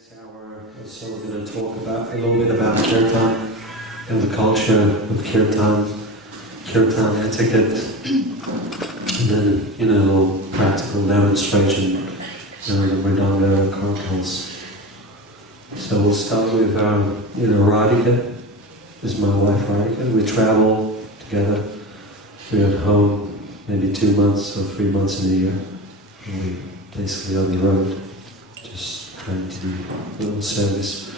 next hour or so we're going to talk about a little bit about Kirtan and the culture of Kirtan, Kirtan etiquette, and then, a little practical demonstration of the Mridanga and Kartals. So we'll start with, Radhika. This is my wife Radhika. We travel together. We're at home maybe 2 months or 3 months in a year. And we basically on the road, just trying to do a little service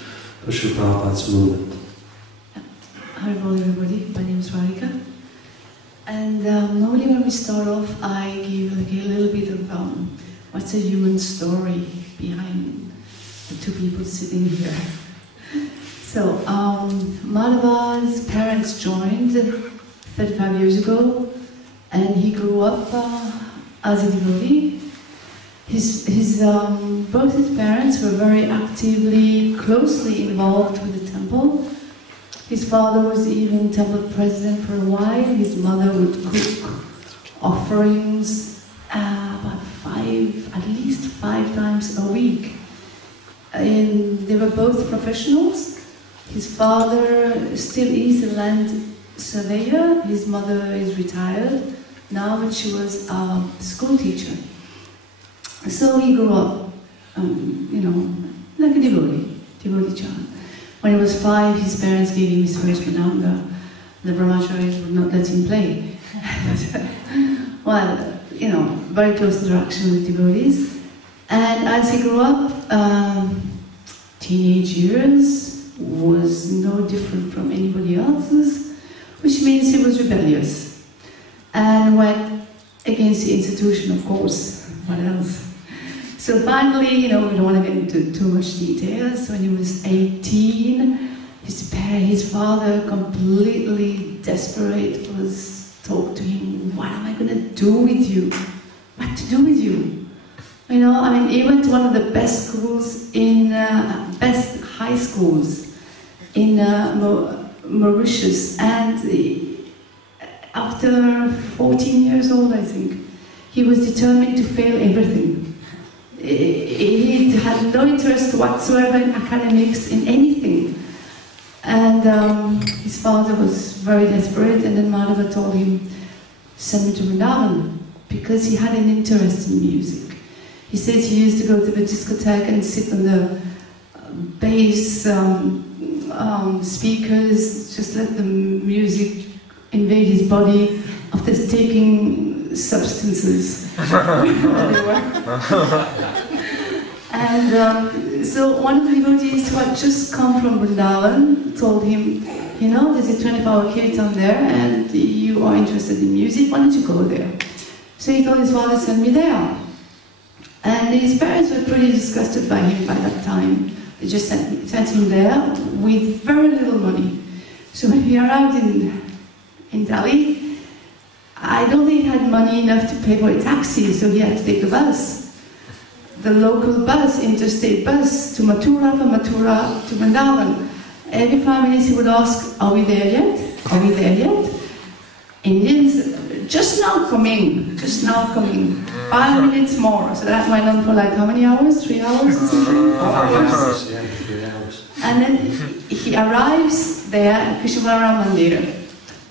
for Sri Prabhupada's movement. Hi everybody, my name is Radhika. And normally when we start off, I give a little bit of what's a human story behind the two people sitting here. So Madhava's parents joined 35 years ago, and he grew up as a devotee. Both his parents were very actively, closely involved with the temple. His father was even temple president for a while. His mother would cook offerings at least five times a week. And they were both professionals. His father still is a land surveyor. His mother is retired now, but she was a school teacher. So he grew up, like a devotee child. When he was 5, his parents gave him his first Madhava. The brahmacharis would not let him play. Well, very close interaction with devotees. And as he grew up, teenage years was no different from anybody else's, which means he was rebellious and went against the institution, of course. What else? So finally, we don't want to get into too much details. When he was 18, his father, completely desperate, was talked to him, what am I going to do with you? What to do with you? He went to one of the best schools best high schools in Mauritius, and after 14 years old, I think, he was determined to fail everything. He had no interest whatsoever in academics, in anything. And his father was very desperate, and then Madhava told him, send him to Vrindavan, because he had an interest in music. He says he used to go to the discotheque and sit on the bass speakers, just let the music invade his body after taking substances. And so one of the devotees who had just come from Vrindavan told him, there's a 24-hour Kirtan there, and you are interested in music, why don't you go there? So he told his father, send me there. And his parents were pretty disgusted by him by that time. They just sent him there with very little money. So when he arrived in Delhi, I don't think he had money enough to pay for a taxi, so he had to take a bus. The local bus, interstate bus, to Mathura, from Mathura to Vrindavan. Every 5 minutes he would ask, are we there yet? Are we there yet? Indians, just now coming, 5 minutes more. So that went on for like how many hours? 3 hours or something? 4 hours? Yeah, 3 hours. And then he arrives there at Krishna Mandir.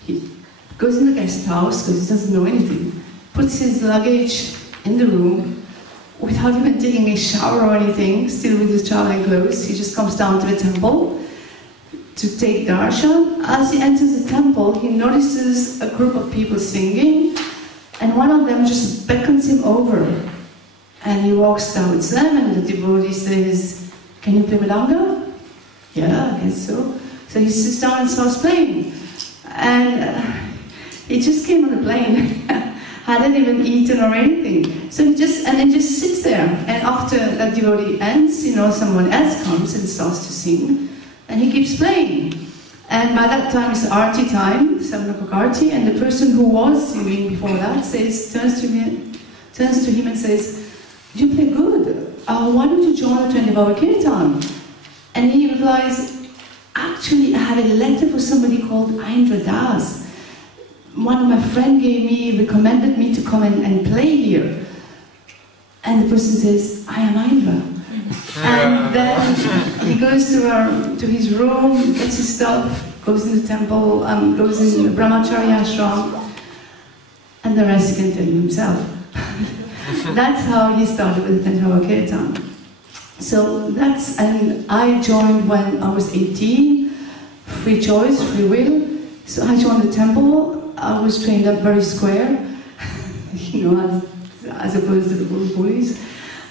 He goes in the guest house because he doesn't know anything, puts his luggage in the room without even taking a shower or anything, still with his traveling clothes. He just comes down to the temple to take darshan. As he enters the temple, he notices a group of people singing, and one of them just beckons him over. And he walks towards them, and the devotee says, can you play Mridanga? Yeah, I guess so. So he sits down and starts playing. And he just came on the plane, hadn't even eaten or anything. So he just sits there. And after that devotee ends, someone else comes and starts to sing, and he keeps playing. And by that time it's Arti time, 7 o'clock Arti, and the person who was singing before that turns to him and says, you play good. Why don't you join the 24-hour Kirtan? And he replies, actually I have a letter for somebody called Indra Das. One of my friends recommended me to come and play here. And the person says, I am Indra. And Then he goes to his room, gets his stuff, goes in the temple, goes in the brahmacharya ashram, and the rest he can tell you himself. That's how he started with the 10-hour Kirtan. So and I joined when I was 18, free choice, free will. So I joined the temple. I was trained up very square, you know, as opposed to the bullies.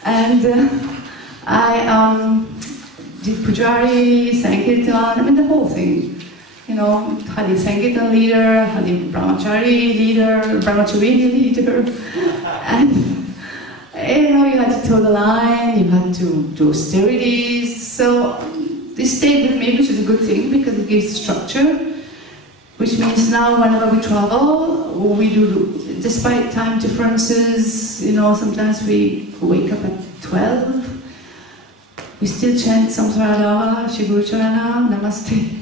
And I did pujari, sankirtan, I mean the whole thing. You know, had a sankirtan leader, had a brahmachari leader, brahmacharini leader, and you know, you had to toe the line, you had to do austerities. So this stayed with me, which is a good thing because it gives structure. Which means now whenever we travel, we do, despite time differences, you know, sometimes we wake up at 12, we still chant Samsaradava, Shigurcharana, Namaste.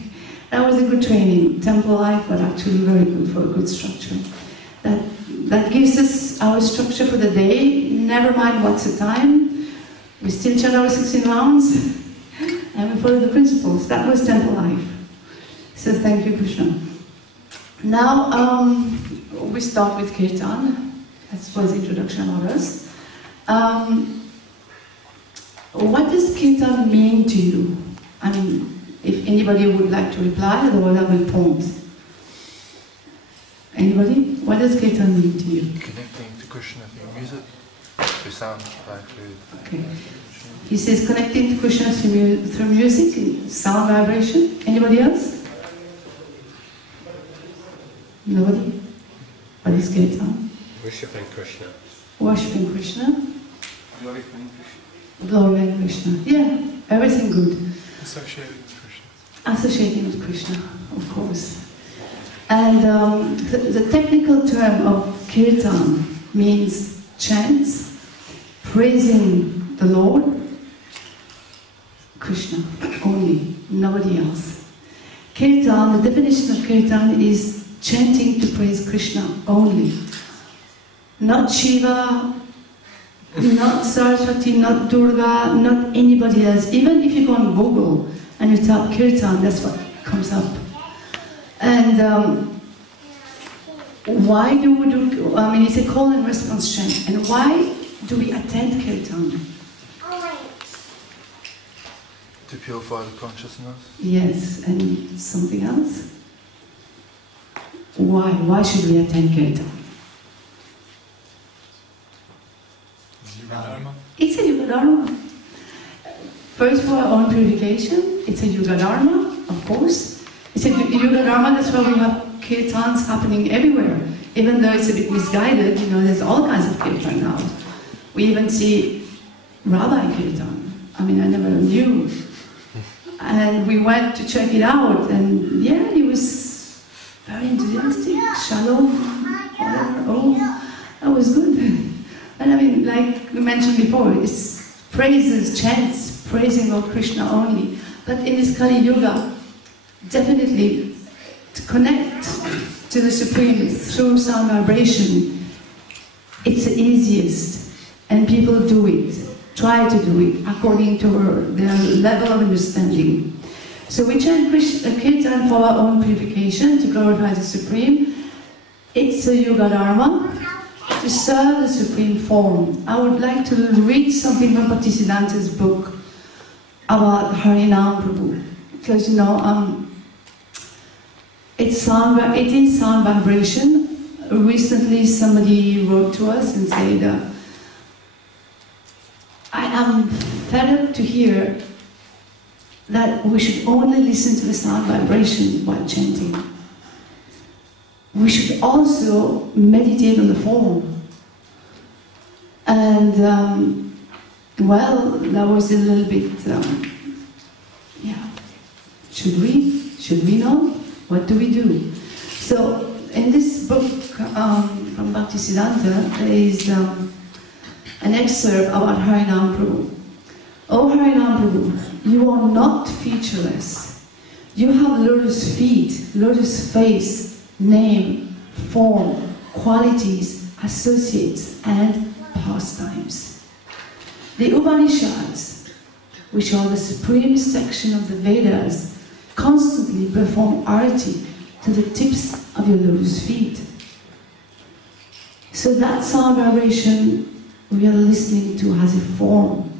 That was a good training. Temple life was actually very good for a good structure. That gives us our structure for the day, never mind what's the time. We still chant our 16 rounds, and we follow the principles. That was temple life. So thank you, Krishna. Now, we start with Kirtan. That was the introduction of us. What does Kirtan mean to you? I mean, if anybody would like to reply, otherwise I will pause. Anybody? What does Kirtan mean to you? Connecting to Krishna through music, through sound, through... Okay. He says connecting to Krishna through music, sound vibration. Anybody else? Nobody? What is Kirtan? Worshipping Krishna. Worshipping Krishna. Glorifying Krishna. Glorifying Krishna. Yeah, everything good. Associating with Krishna. Associating with Krishna, of course. And the technical term of Kirtan means chants, praising the Lord, Krishna, only, nobody else. Kirtan, the definition of Kirtan is chanting to praise Krishna only. Not Shiva, not Saraswati, not Durga, not anybody else. Even if you go on Google and you type Kirtan, that's what comes up. And why do we do, I mean, it's a call and response chant. And why do we attend Kirtan? To purify the consciousness? Yes, and something else? Why? Why should we attend Kirtan? It's a Yuga Dharma. First, for our own purification, it's a Yuga Dharma, of course. It's a Yuga Dharma, that's why we have Kirtans happening everywhere. Even though it's a bit misguided, you know, there's all kinds of Kirtan now. We even see Rabbi Kirtan. I mean, I never knew. And we went to check it out, and yeah, he was very enthusiastic. Shalom, whatever, oh, that was good. And I mean, like we mentioned before, it's praises, chants, praising Lord Krishna only. But in this Kali Yuga, definitely to connect to the Supreme through sound vibration, it's the easiest. And people do it, try to do it according to their level of understanding. So we chant Kirtan for our own purification, to glorify the Supreme. It's a Yuga Dharma, to serve the Supreme Form. I would like to read something from Bhaktisiddhanta's book about Harinam Prabhu. Because, you know, it is sound vibration. Recently somebody wrote to us and said, I am fed up to hear that we should only listen to the sound vibration while chanting. We should also meditate on the form. And, well, that was a little bit, yeah, should we? Should we not? What do we do? So, in this book from Bhaktisiddhanta, there is an excerpt about Harinam Prabhu. Oh Harinam Prabhu, you are not featureless. You have lotus feet, lotus face, name, form, qualities, associates, and pastimes. The Upanishads which are the supreme section of the Vedas, constantly perform arati to the tips of your lotus feet. So that sound vibration we are listening to has a form.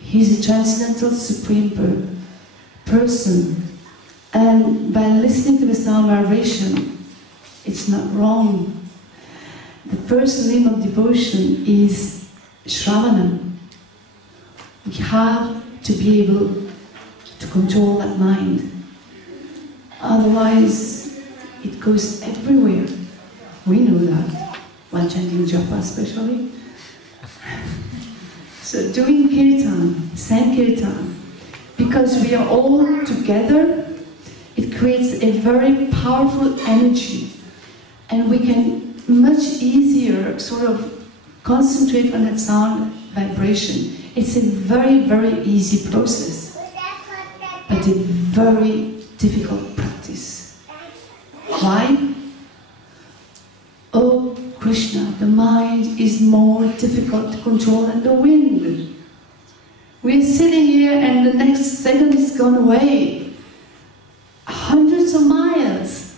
He's a transcendental supreme person, and by listening to the sound vibration, it's not wrong. The first limb of devotion is Shravana. We have to be able to control that mind. Otherwise, it goes everywhere. We know that, while chanting japa especially. So doing kirtan, sankirtan, because we are all together, it creates a very powerful energy, and we can much easier sort of concentrate on that sound vibration. It's a very, very easy process, but a very difficult practice. Why? Oh Krishna, the mind is more difficult to control than the wind. We're sitting here and the next second is gone away. Hundreds of miles.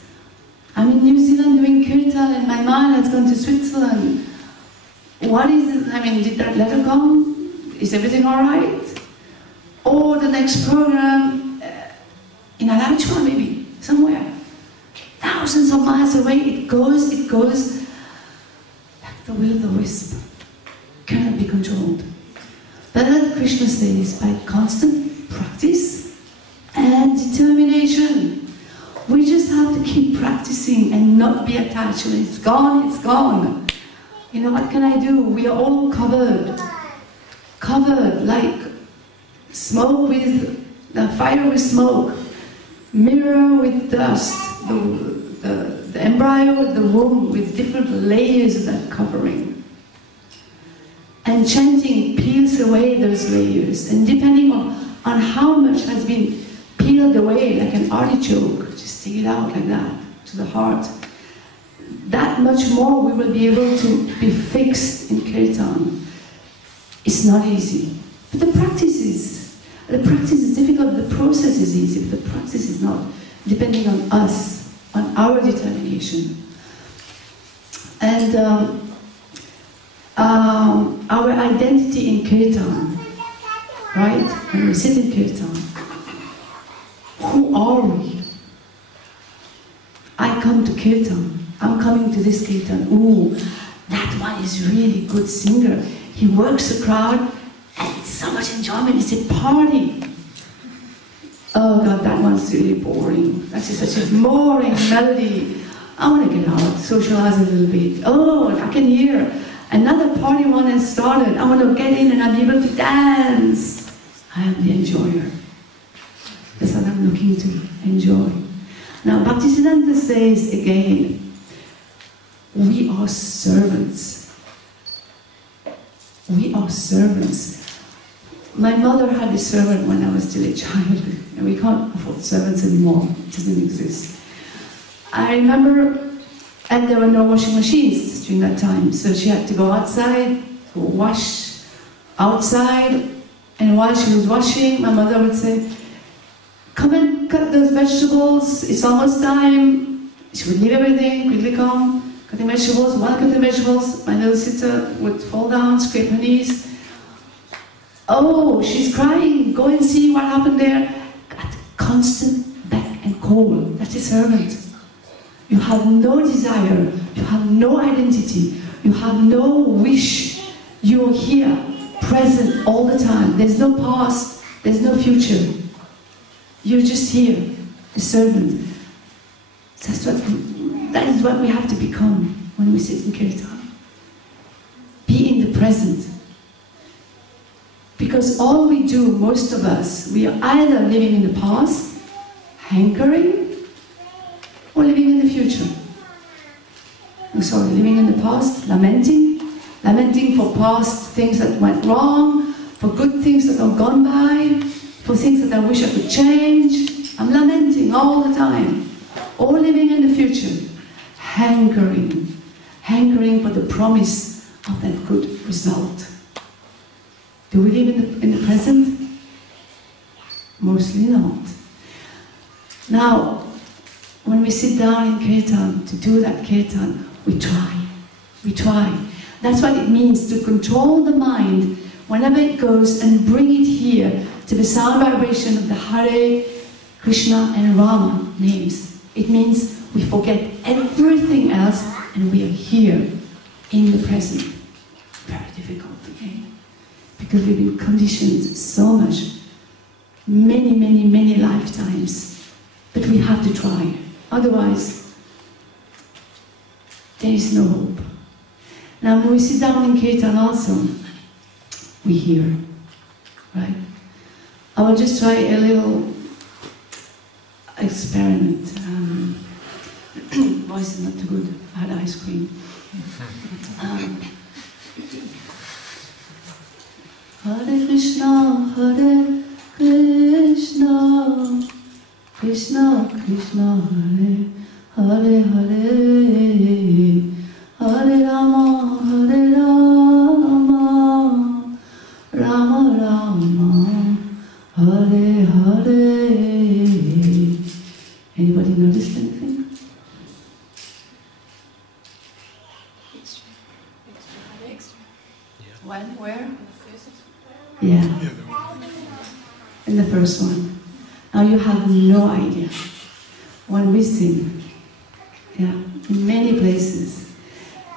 I'm in New Zealand doing kirtan and my mind has gone to Switzerland. What is it? I mean, did that letter come? Is everything alright? Or the next program in Alachua maybe, somewhere. Thousands of miles away, it goes like the will-o'-the-wisp. Cannot be controlled. But then Krishna says, by constant practice and determination, we just have to keep practicing and not be attached. When it's gone, it's gone. You know, what can I do? We are all covered like smoke with, the fire with smoke, mirror with dust, the embryo of the womb with different layers of that covering. And chanting peels away those layers, and depending on how much has been peeled away, like an artichoke, just take it out like that, to the heart, that much more we will be able to be fixed in kirtan. It's not easy, but the practice is difficult, the process is easy, but the practice is not, depending on us, on our determination. And our identity in kirtan, right? When we sit in kirtan, who are we? I come to kirtan, I'm coming to this kirtan, ooh, that one is really good singer. He works the crowd, and it's so much enjoyment, it's a party. Oh God, that one's really boring. That's just such a boring melody. I want to get out, socialize a little bit. Oh, I can hear another party one has started. I want to get in and I'll be able to dance. I am the enjoyer. That's what I'm looking to enjoy. Now, Bhaktisiddhanta says again, we are servants. We are servants. My mother had a servant when I was still a child, and we can't afford servants anymore. It doesn't exist. I remember, and there were no washing machines during that time, so she had to go outside, to wash outside, and while she was washing, my mother would say, come and cut those vegetables, it's almost time. She would leave everything, quickly come, cut the vegetables, while cut the vegetables, my little sister would fall down, scrape her knees. Oh, she's crying, go and see what happened there. At constant beck and call, that's a servant. You have no desire, you have no identity, you have no wish. You're here, present all the time. There's no past, there's no future. You're just here, a servant. That is what we have to become when we sit in kirtan. Be in the present. Because all we do, most of us, we are either living in the past, hankering, or living in the future. Living in the past, lamenting for past things that went wrong, for good things that have gone by, for things that I wish I could change. I'm lamenting all the time. Or living in the future, hankering for the promise of that good result. Do we live in the present? Mostly not. Now, when we sit down in Kirtan, to do that Kirtan, we try. We try. That's what it means to control the mind whenever it goes and bring it here to the sound vibration of the Hare, Krishna and Rama names. It means we forget everything else and we are here in the present. Very difficult again. Because we've been conditioned so much, many lifetimes. But we have to try. Otherwise, there is no hope. Now when we sit down in Kirtan also, we hear, right? I will just try a little experiment. Voice is not too good. I had ice cream. Hare Krishna, Hare Krishna, Krishna Krishna, Hare Hare, Hare Hare Rama, Hare Rama, Rama Rama, Hare Hare. Anybody noticed anything? Extra. When? Where? In the first. Yeah. In the first one. Now you have no idea. When we sing, yeah, in many places.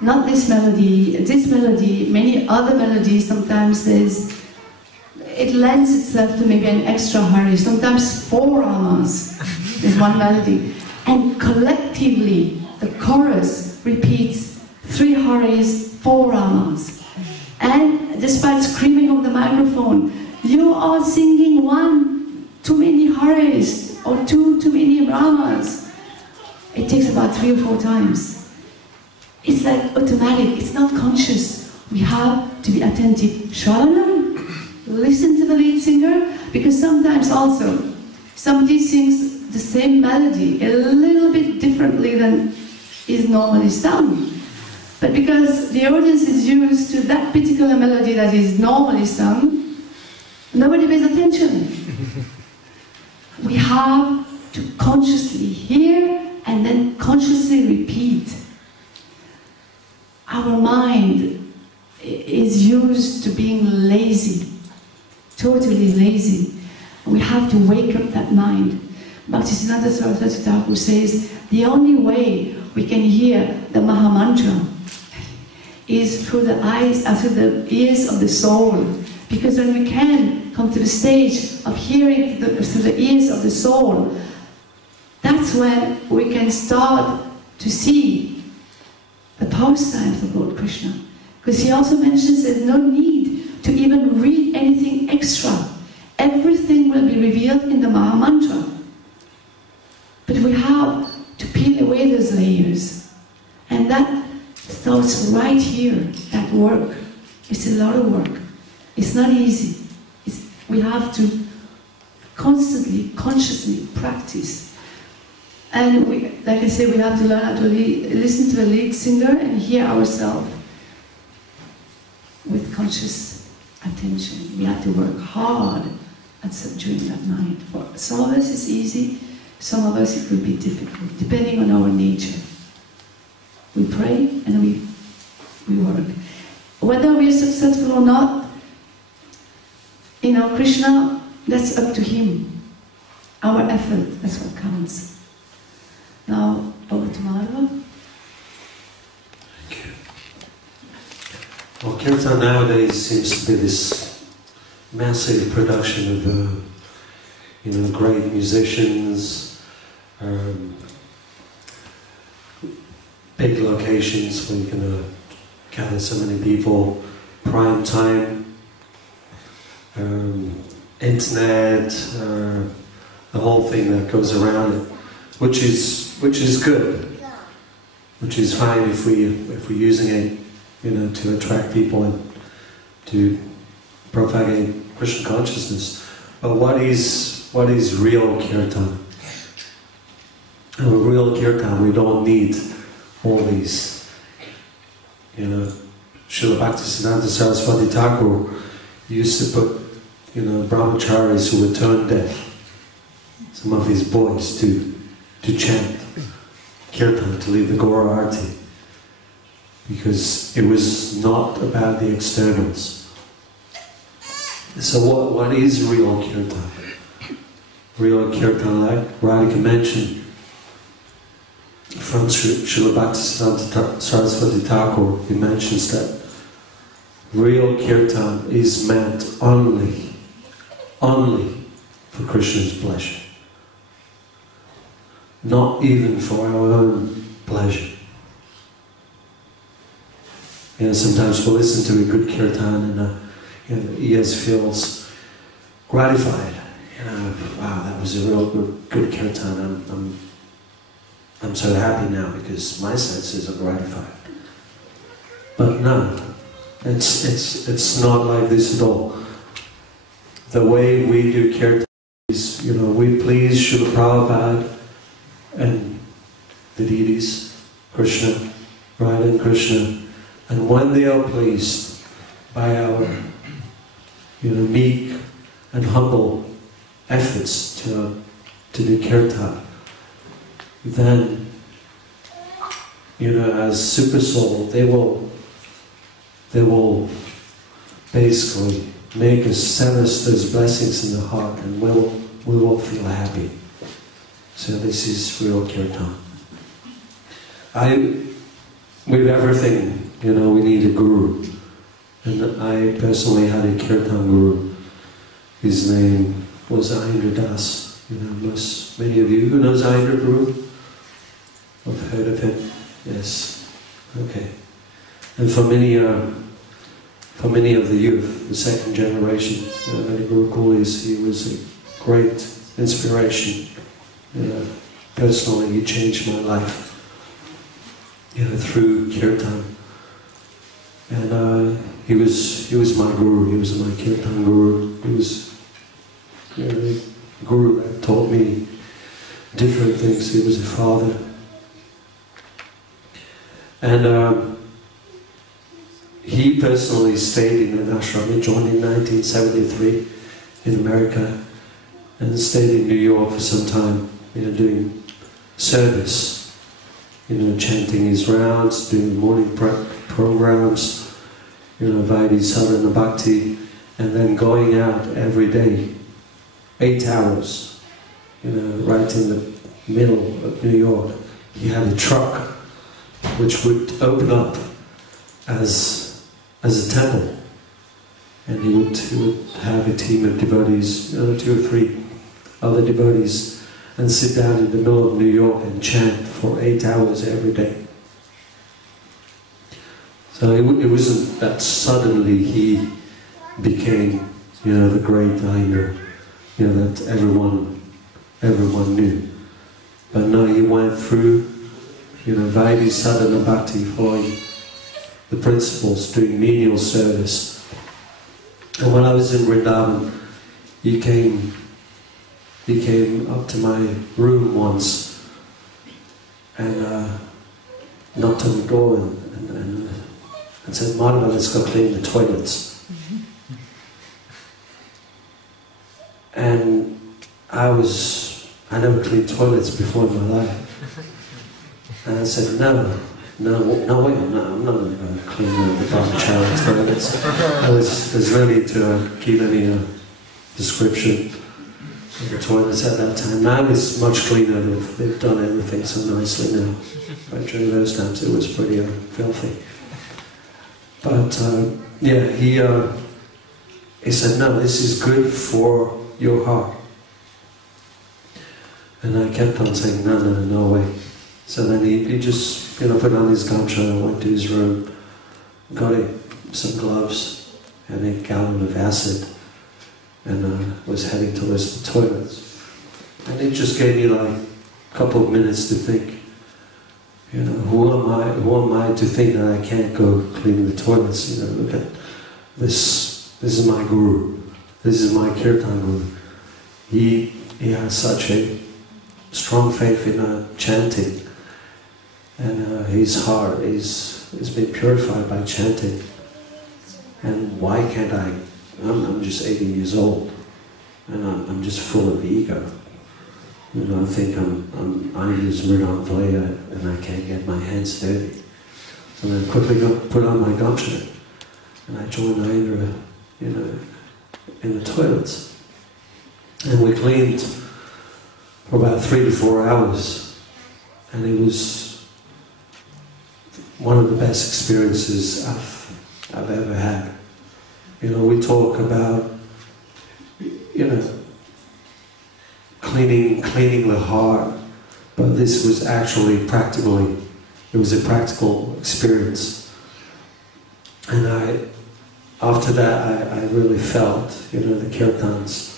Not this melody, many other melodies, sometimes it lends itself to maybe an extra Hare, sometimes 4 Ramas is one melody. And collectively, the chorus repeats 3 Hares, 4 Ramas. And despite screaming on the microphone, you are singing 1 too many Hares or 2 too many Ramas. It takes about 3 or 4 times. It's like automatic, it's not conscious. We have to be attentive. Shravanam, listen to the lead singer, because sometimes also somebody sings the same melody a little bit differently than is normally sung. But because the audience is used to that particular melody that is normally sung, nobody pays attention. We have to consciously hear and then consciously repeat. Our mind is used to being lazy, totally lazy. We have to wake up that mind. Bhaktisiddhanta Saraswati Thakur says, the only way we can hear the Maha Mantra is through the eyes, through the ears of the soul. Because when we can come to the stage of hearing through the ears of the soul, that's when we can start to see the pastimes of Lord Krishna. Because he also mentions there's no need to even read anything extra. Everything will be revealed in the Maha Mantra. But we have to peel away those layers. And that starts right here, that work. It's a lot of work. It's not easy. We have to constantly, consciously practice. And like I say, we have to learn how to listen to the lead singer and hear ourselves with conscious attention. We have to work hard at subduing that mind. For some of us it's easy, some of us it will be difficult, depending on our nature. We pray and we work. Whether we are successful or not, Krishna, that's up to him. Our effort, that's what counts. Now, over to Madhava. Thank you. Well, Kirtan nowadays seems to be this massive production of, great musicians, big locations where you can gather so many people, prime time, internet, the whole thing that goes around it, which is good, which is fine if we're using it, to attract people and to propagate Krishna consciousness. But what is real kirtan? And real kirtan, we don't need all these. Srila Bhaktisiddhanta Saraswati Thakur, he used to put, brahmacharis who were turned deaf, some of his boys, to chant Kirtan, to lead the Gora Arti, because it was not about the externals. So what is real Kirtan? Real Kirtan, like Radhika mentioned, from Srila Bhaktisiddhanta Saraswati Thakur, he mentions that real Kirtan is meant only for Krishna's pleasure. Not even for our own pleasure. Sometimes we'll listen to a good Kirtan and the ears feels gratified. Wow, that was a real good Kirtan. I'm so happy now because my senses are gratified. But no, it's not like this at all. The way we do Kirtan is, we please Srila Prabhupada and the deities, Krishna, Radha and Krishna, and when they are pleased by our, meek and humble efforts to do Kirtan, then, as super soul, they will basically make us, send us those blessings in the heart, and we will feel happy. So this is real Kirtan. With everything, we need a guru. And I personally had a Kirtan guru. His name was Ayendra Das. Many of you who knows Ayendra Guru have heard of him. Yes. Okay. And for many of the youth, the second generation, Guru Kulis, he was a great inspiration. Personally, he changed my life. Through Kirtan. And he was my guru, he was my Kirtan guru. He was the guru that taught me different things. He was a father. And he personally stayed in an ashram. He joined in 1973 in America and stayed in New York for some time, doing service. Chanting his rounds, doing morning programs, Vaidhi Sadhana Bhakti, and then going out every day, 8 hours, right in the middle of New York. He had a truck which would open up as a temple, and he would have a team of devotees, 2 or 3 other devotees, and sit down in the middle of New York and chant for 8 hours every day. So it wasn't that suddenly he became, the great Ayendra, that everyone knew. But no, he went through, Vaidhi Sadhana Bhakti, following the principles, doing menial service. And when I was in Vrindavan, he came up to my room once and knocked on the door and said, "Madhava, let's go clean the toilets." And I never cleaned toilets before in my life. And I said, no way, I'm not going to go clean the brahmachari toilets. There's no need to keep any description of the toilets at that time. Now it's much cleaner. They've done everything so nicely now. But during those times it was pretty filthy. But he said, "No, this is good for your heart." And I kept on saying, no way. So then he just put on his gamcha, went to his room, got some gloves and a gallon of acid, and was heading towards the toilets. And it just gave me like a couple of minutes to think, who am I to think that I can't go clean the toilets? Look at this. This is my guru. This is my Kirtan guru. He has such a strong faith in chanting, and his heart is being purified by chanting. And why can't I I'm just 18 years old, and I'm just full of ego. You know, I think I'm just mridang player, and I can't get my hands dirty. So then I quickly put on my gamcha, and I joined Indra, you know, in the toilets. And we cleaned for about 3 to 4 hours, and it was one of the best experiences I've ever had. You know, we talk about, you know, cleaning the heart, but this was actually it was a practical experience. And after that, I really felt, you know, the kirtans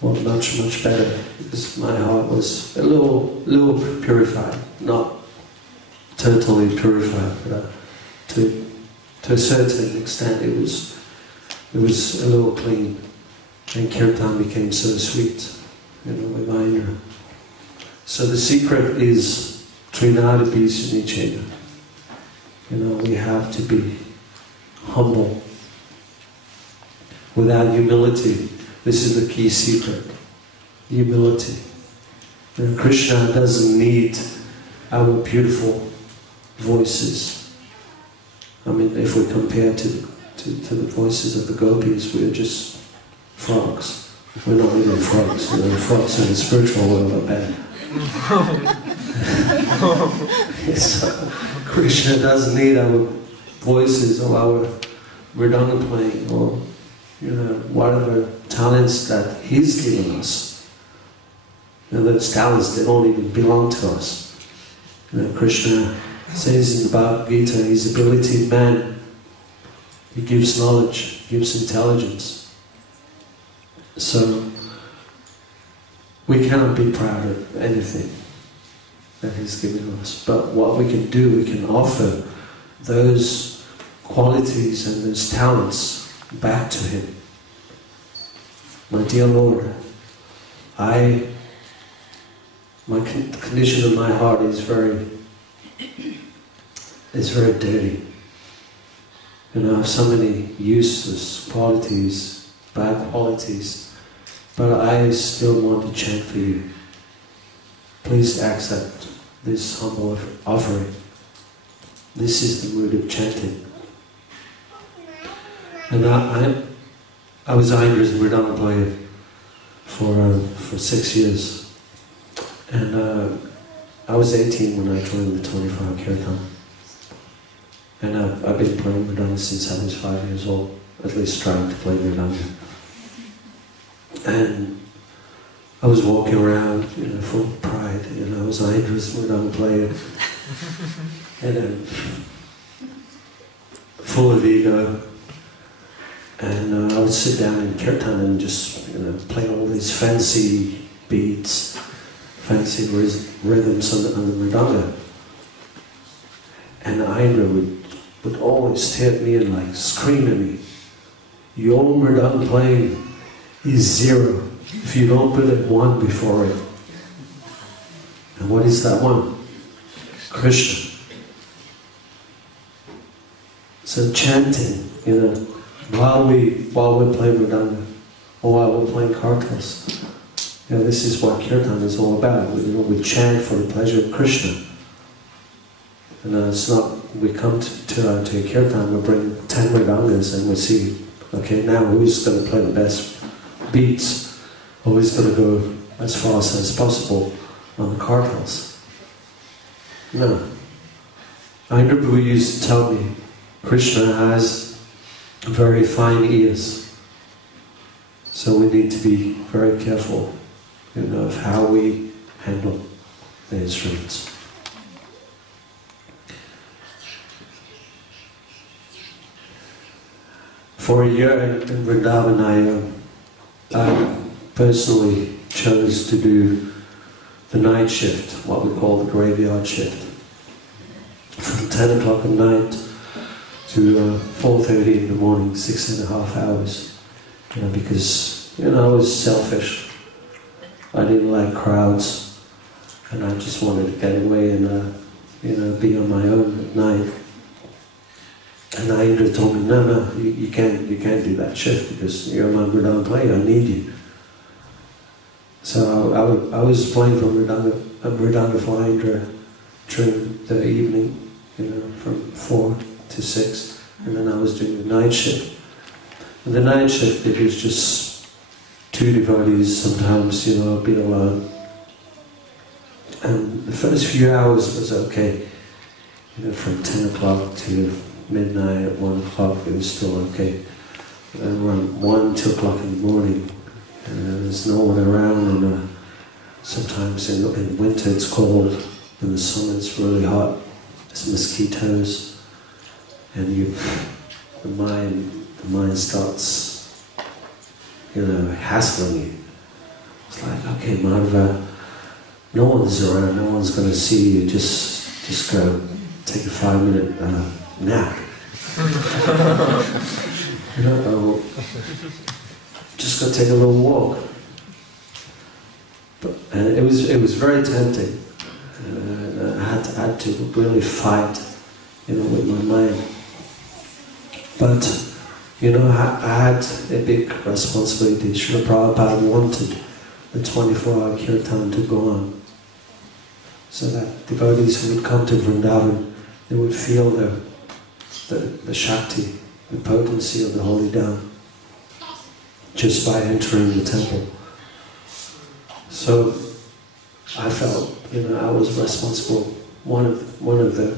were much, much better, because my heart was a little purified, not totally purified, but to a certain extent it was a little clean, and kirtan became so sweet, you know, with Indra. So the secret is Trinada Bhisunicena. You know, we have to be humble. Without humility, this is the key secret. Humility. You know, Krishna doesn't need our beautiful voices. I mean, if we compare to the voices of the gopis, we're just frogs. We're not even frogs. You know, frogs in the spiritual world are better. So, Krishna doesn't need our voices or our mridanga playing or, you know, whatever talents that He's given us. You know, those talents, they don't even belong to us. You know, Krishna says in the Bhagavad Gita, He's a ability man. He gives knowledge, He gives intelligence. So, we cannot be proud of anything that He's given us. But what we can do, we can offer those qualities and those talents back to Him. My dear Lord, my condition of my heart is very dirty. You know, I have so many useless qualities, bad qualities, but I still want to chant for You. Please accept this humble offering. This is the mood of chanting. And I was Indra's mridanga player for 6 years. And I was 18 when I joined the 25 Kirtan. And I've been playing mridanga since I was 5 years old, at least trying to play mridanga. And I was walking around, you know, full of pride. You know, I was Indra's mridanga player, and full of ego. And I would sit down in Kirtan and just, you know, play all these fancy beats, fancy rhythms on the mridanga. And Indra would always stare at me and like scream at me, "Your mridanga playing is 0 if you don't put a 1 before it." And what is that 1? Krishna. So chanting, you know, while we're playing mridanga, or while we're playing kartals, you know, this is what Kirtan is all about. You know, we chant for the pleasure of Krishna. And it's not, we come to a Kirtan, we bring 10 mridangas and we see, okay, now who's going to play the best beats, or who's going to go as fast as possible on the kartals. No. Indra Prabhu used to tell me, Krishna has very fine ears. So we need to be very careful, you know, of how we handle the instruments. For a year in Vrindavan, I personally chose to do the night shift, what we call the graveyard shift, from 10 o'clock at night to 4:30 in the morning, 6.5 hours. You know, because, you know, I was selfish. I didn't like crowds, and I just wanted to get away and, you know, be on my own at night. And Indra told me, no, you can't do that shift because you're my mridanga player, I need you. So I was playing from mridanga for Indra during the evening, from 4 to 6, and then I was doing the night shift. And the night shift, it was just 2 devotees, sometimes, I'd be alone. And the first few hours was okay, from 10 o'clock to midnight, at 1 o'clock, it was still okay. And around 1, 2 o'clock in the morning, there's no one around, and sometimes in winter it's cold, in the summer it's really hot, there's mosquitoes, and the mind starts, hassling you. It's like, okay, Madhava, no one's around, no one's going to see you, just go take a 5-minute nap. Or just go take a little walk. And it was very tempting. I had to really fight, with my mind. But, I had a big responsibility. Srila Prabhupada wanted the 24-hour kirtan to go on, so that devotees who would come to Vrindavan, they would feel the Shakti, the potency of the holy Dham, just by entering the temple. So I felt, I was responsible, one of the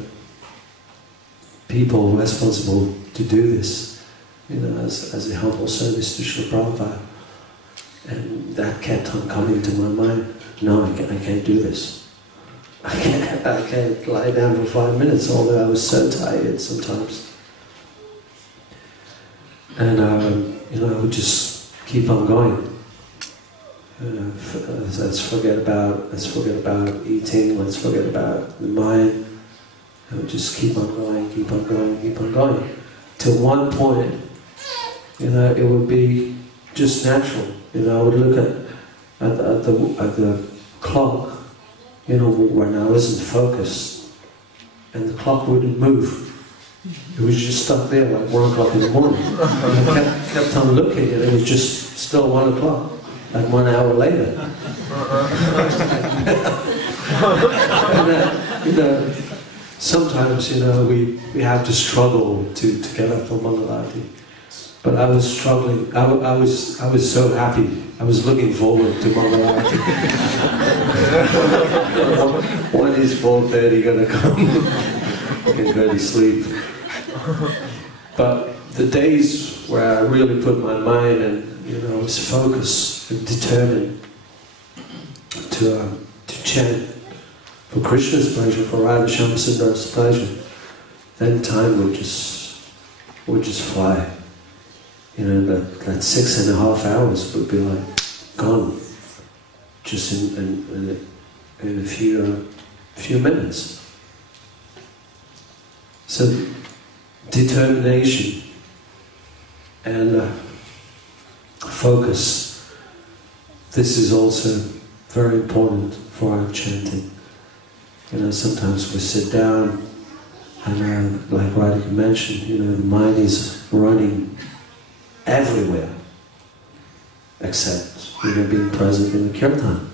people responsible to do this, as a humble service to Srila Prabhupada. And that kept on coming to my mind. No, I can't do this. I can't lie down for 5 minutes, although I was so tired sometimes. And I would just keep on going. Let's forget about eating. Let's forget about the mind. I would just keep on going, Till one point, it would be just natural. I would look at the clock, when I wasn't focused, and the clock wouldn't move. It was just stuck there like 1 o'clock in the morning. And I kept on looking, and it was just still 1 o'clock, like 1 hour later. And, sometimes, we have to struggle to get up for Mangalarti. But I was struggling. I was so happy. I was looking forward to Mangalarti. When is 4:30 going to come? I can go to sleep. But the days where I really put my mind and was focused and determined to chant for Krishna's pleasure, for Radha Shamsundar's pleasure, then time would just fly. That 6.5 hours would be like gone, just in a few minutes. So determination and focus. This is also very important for our chanting. Sometimes we sit down and like Radhika mentioned, the mind is running everywhere except, being present in the kirtan.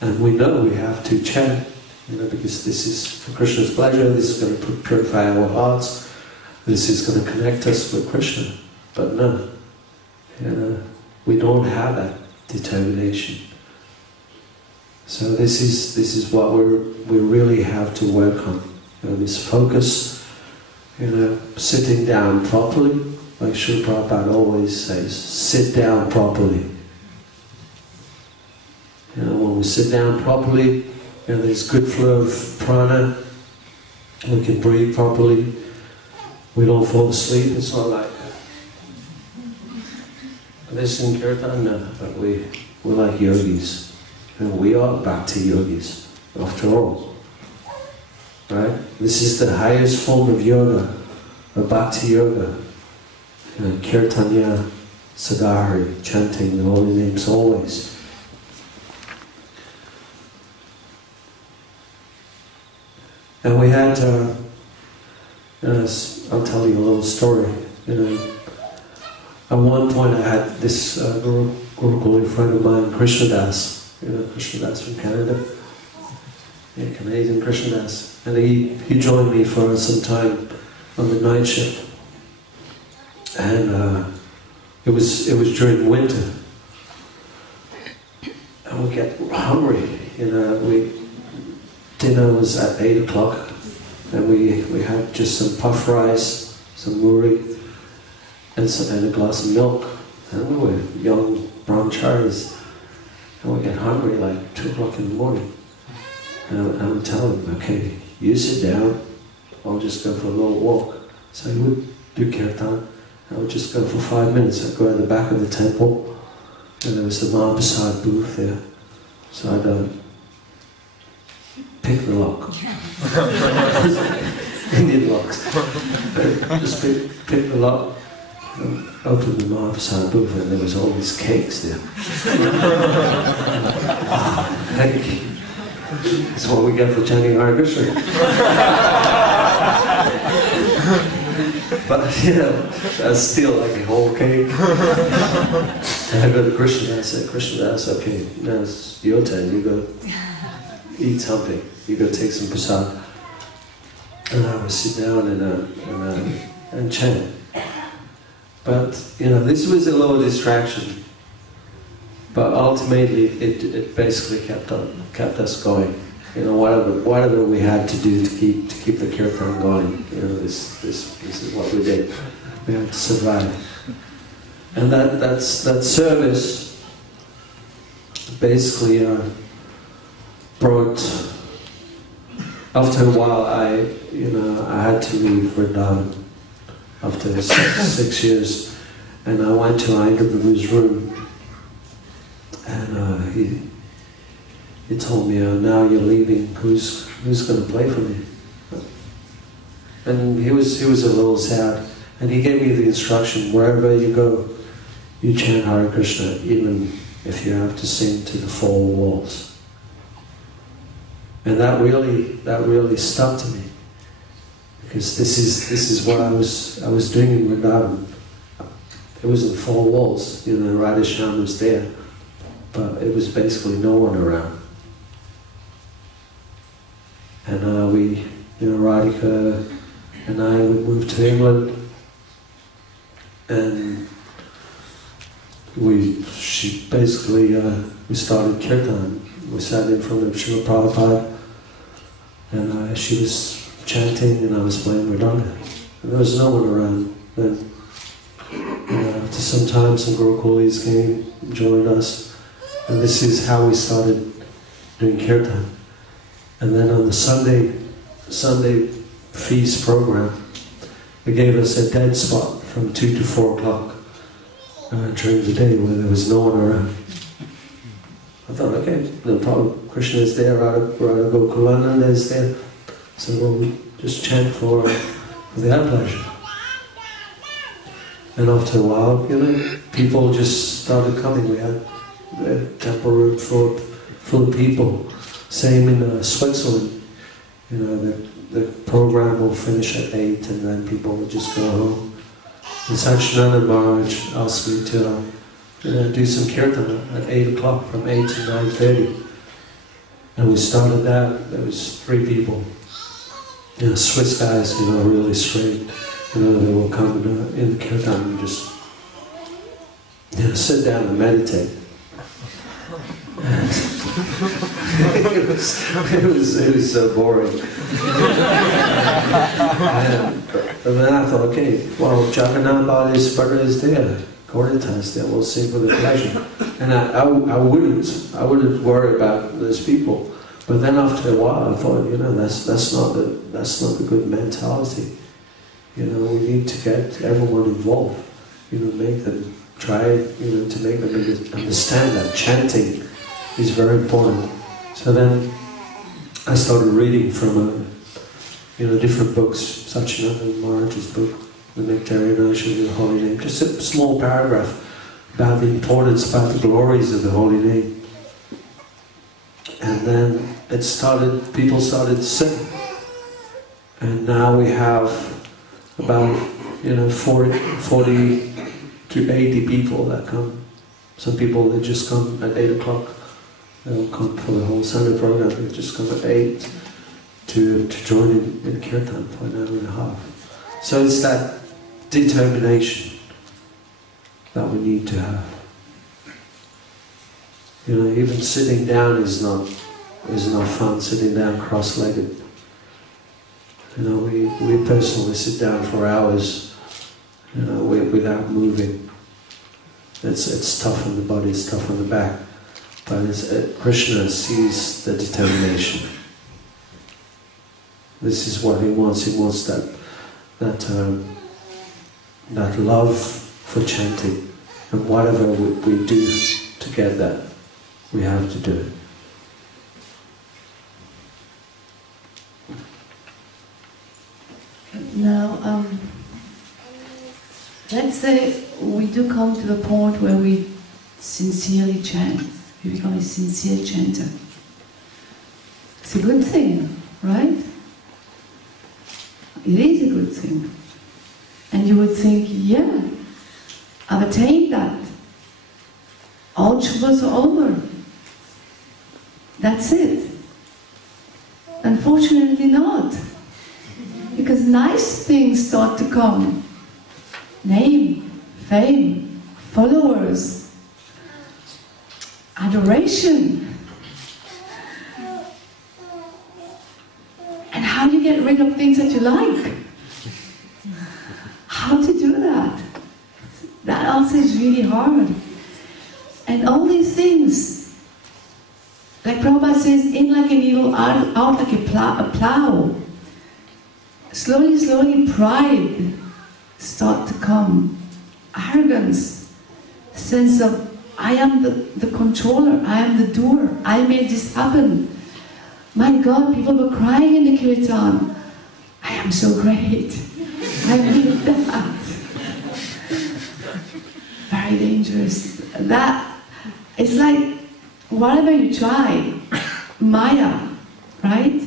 And we know we have to chant, because this is for Krishna's pleasure, this is going to purify our hearts, this is going to connect us with Krishna. But no, we don't have that determination. So this is what we really have to work on. This focus, sitting down properly, like Srila Prabhupada always says, sit down properly. When we sit down properly, there's good flow of prana, we can breathe properly, we don't fall asleep. It's not like this in Kirtan, no, but we're like yogis. We are bhakti yogis, after all. Right? This is the highest form of yoga, of bhakti yoga. Kirtanya, Sadhari, chanting the holy names always. And we had I'll tell you a little story. You know, at one point I had this Gurukul friend of mine, Krishnadas. You know, Krishnadas from Canada. Yeah, Canadian Krishnadas. And he joined me for some time on the night shift. And it was during winter. And we get hungry. You know, dinner was at 8 o'clock. And we had just some puff rice, some muri, and a glass of milk. And we were young brahmacharis. And we get hungry like 2 o'clock in the morning. And I would tell him, okay, you sit down, I'll just go for a little walk. So he would do kirtan. I would just go for 5 minutes. I'd go at the back of the temple, and there was the Mahaprasad booth there. So I'd pick the lock. Indian locks. Just pick the lock, and open the Mahaprasad booth, and there was all these cakes there. Thank you. That's what we get for chanting Hare Krishna. But, you know, that's still like a whole cake. And I go to Krishna and I said, Krishnadas, okay, now it's your turn, you go eat something, you go take some prasad. And I would sit down and chant. But, you know, this was a little distraction. But ultimately, it basically kept us going. You know, whatever we had to do to keep the kirtan going. You know, this is what we did. We had to survive. And that service basically brought. After a while, I had to leave Vrindavan after 6 years, and I went to Indraprabhu's room. And he told me, now you're leaving, who's going to play for me? And he was a little sad. And he gave me the instruction, wherever you go, you chant Hare Krishna, even if you have to sing to the four walls. And that really stuck to me. Because this is what I was doing in Vrindavan. It wasn't four walls, you know, Radheshyam was there. But it was basically no one around. And Radhika and I would move to England, and we started kirtan. We sat in front of Srila Prabhupada, and she was chanting, and I was playing mridanga. And there was no one around. Then, after some time, some Gurukulis came and joined us. And this is how we started doing kirtan. And then on the Sunday feast program, they gave us a dead spot from 2 to 4 o'clock during the day where there was no one around. I thought, okay, no problem. Krishna is there, Radha Gokulananda is there. So we'll just chant for their pleasure. And after a while, people just started coming. We had the temple room full of people. Same in Switzerland. The program will finish at 8 and then people will just go home. And Satchidananda Maharaj asked me to do some kirtan at 8 o'clock, from 8 to 9:30. And we started that. There was 3 people. Swiss guys, really straight. They will come in the kirtan and just sit down and meditate. It was so boring. And then I thought, okay, well, Jagannath Bali Sparta is there, Gaurita is there, we'll sing for the pleasure. And I wouldn't worry about those people. But then after a while I thought, that's not the good mentality. We need to get everyone involved. Make them try, to make them understand that chanting is very important. So then I started reading from different books, Satchidananda Maharaj's book, The Nectarination of the Holy Name, just a small paragraph about the importance, about the glories of the Holy Name. And then people started to sing. And now we have about 40 to 80 people that come. Some people, they just come at 8 o'clock. They'll come for the whole Sunday program. They just come at 8 to join in Kirtan for an hour and a half. So it's that determination that we need to have. Even sitting down is not fun. Sitting down cross-legged. We personally sit down for hours, without moving. It's tough on the body, it's tough on the back, but Krishna sees the determination. This is what he wants. He wants that love for chanting, and whatever we do to get that, we have to do it. Now, let's say we do come to the point where we sincerely chant. We become a sincere chanter. It's a good thing, right? It is a good thing. And you would think, yeah, I've attained that. All troubles are over. That's it. Unfortunately not. Because nice things start to come. Name, fame, followers, adoration. And how do you get rid of things that you like? How to do that? That also is really hard. And all these things, like Prabhupada says, in like a needle, out like a plow. Slowly, slowly, pride start to come. Arrogance, sense of, I am the controller, I am the doer, I made this happen. My God, people were crying in the Kirtan. I am so great. I made that. Very dangerous. That, it's like, whatever you try, Maya, right?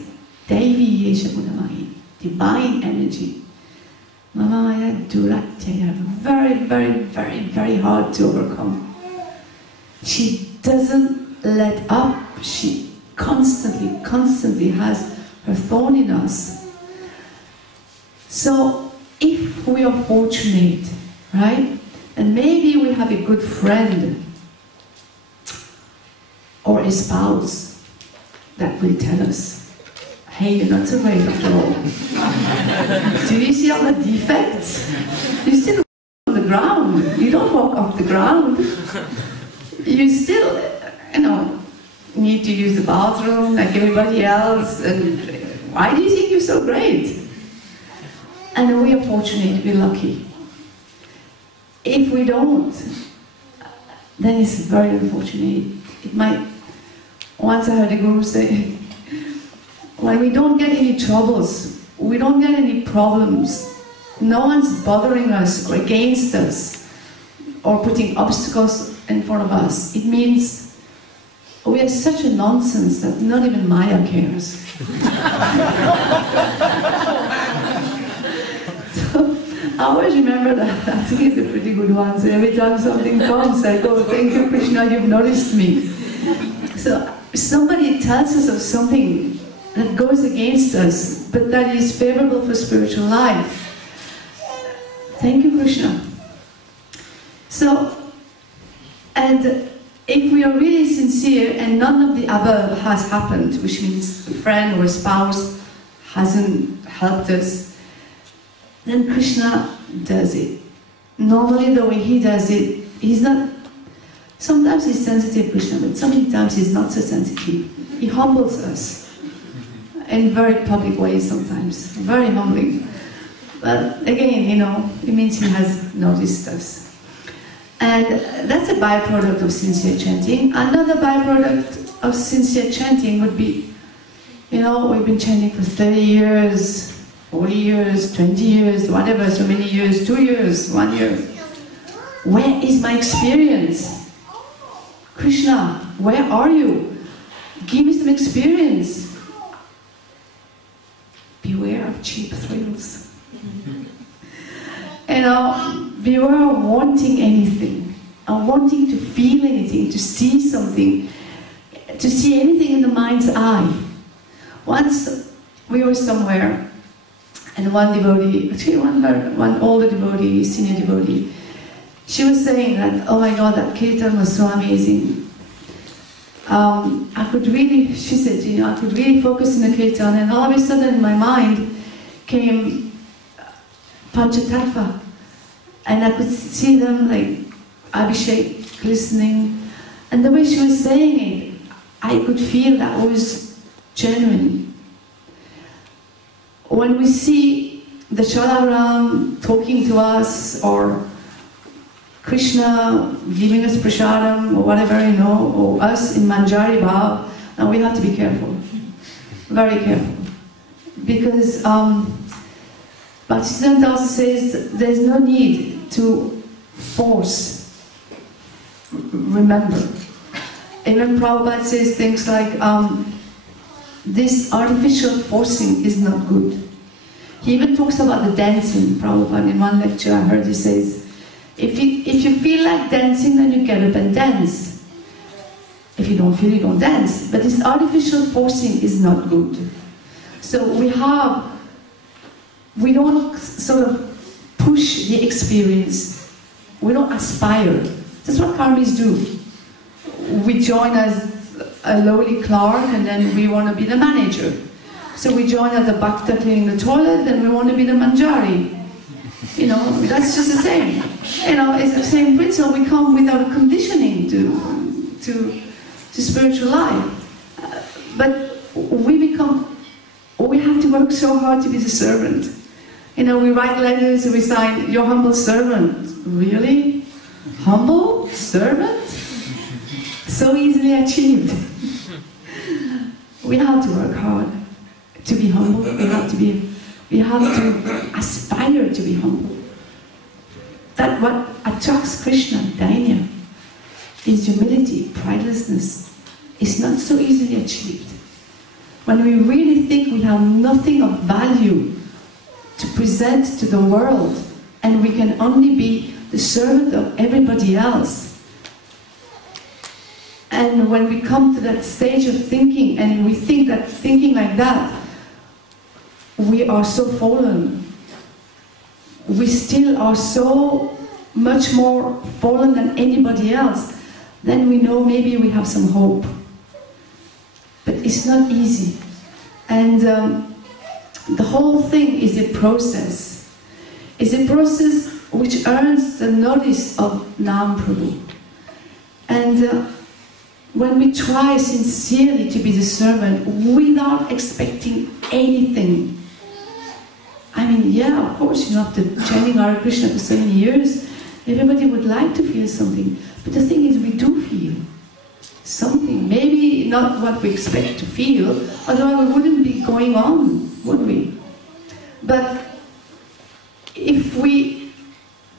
Devi Yeshamunamahi, divine energy. Maya Duratya, very, very, very, very hard to overcome. She doesn't let up. She constantly has her thorn in us. So, if we are fortunate, right, and maybe we have a good friend or a spouse that will tell us, hey, you're not so great after all. Do you see all the defects? You still walk on the ground. You don't walk off the ground. You still, need to use the bathroom like everybody else. And why do you think you're so great? And we are fortunate, we're lucky. If we don't, then it's very unfortunate. It might, once I heard a guru say, when we don't get any troubles, we don't get any problems, no one's bothering us or against us or putting obstacles in front of us, it means we are such a nonsense that not even Maya cares. So, I always remember that. I think it's a pretty good one. So every time something comes, I go, thank you, Krishna, you've noticed me. So if somebody tells us of something that goes against us, but that is favorable for spiritual life, thank you, Krishna. So, and if we are really sincere and none of the above has happened, which means a friend or a spouse hasn't helped us, then Krishna does it. Normally the way he does it, he's not, sometimes he's sensitive, Krishna, but sometimes he's not so sensitive. He humbles us in very public ways sometimes, very humbling. But again, it means he has noticed us. And that's a byproduct of sincere chanting. Another byproduct of sincere chanting would be, we've been chanting for 30 years, 40 years, 20 years, whatever, so many years, 2 years, 1 year. Where is my experience? Krishna, where are you? Give me some experience. Beware of cheap thrills. You know, beware of wanting anything, and wanting to feel anything, to see something, to see anything in the mind's eye. Once we were somewhere, and one devotee, actually one older devotee, senior devotee, she was saying that, oh my God, that Kirtan was so amazing. I could really, she said, you know, I could really focus in the Kirtan, and all of a sudden in my mind came Panchatattva, and I could see them like Abhishek glistening, and the way she was saying it, I could feel that was genuine. When we see the Shalagram talking to us, or Krishna giving us prasadam, or whatever, you know, or us in Manjari Bhav, now we have to be careful, very careful, because Bhaktisiddhanta also says there's no need to force remember. Even Prabhupada says things like, this artificial forcing is not good. He even talks about the dancing. Prabhupada, in one lecture I heard, he says, if you feel like dancing, then you get up and dance. If you don't feel, you don't dance. But this artificial forcing is not good. So we don't sort of push the experience. We don't aspire. That's what karmis do. We join as a lowly clerk, and then we want to be the manager. So we join as the bhakta cleaning the toilet, and we want to be the manjari. You know, that's just the same. You know, it's the same principle. We come without a conditioning to spiritual life. But we have to work so hard to be the servant. You know, we write letters, we sign, your humble servant. Really? Humble servant? So easily achieved. We have to work hard to be humble. We have to aspire to be humble. That what attracts Krishna, Dainya, is humility, pridelessness. Is not so easily achieved. When we really think we have nothing of value to present to the world, and we can only be the servant of everybody else. And when we come to that stage of thinking, and we think that thinking like that, we are so fallen. We still are so much more fallen than anybody else. Then we know maybe we have some hope. But it's not easy. And the whole thing is a process. It's a process which earns the notice of Nam Prabhu. And when we try sincerely to be the servant without expecting anything, I mean, yeah, of course, you know, after chanting Hare Krishna for so many years, everybody would like to feel something. But the thing is, we do feel something. Maybe not what we expect to feel, otherwise we wouldn't be going on, would we? But if we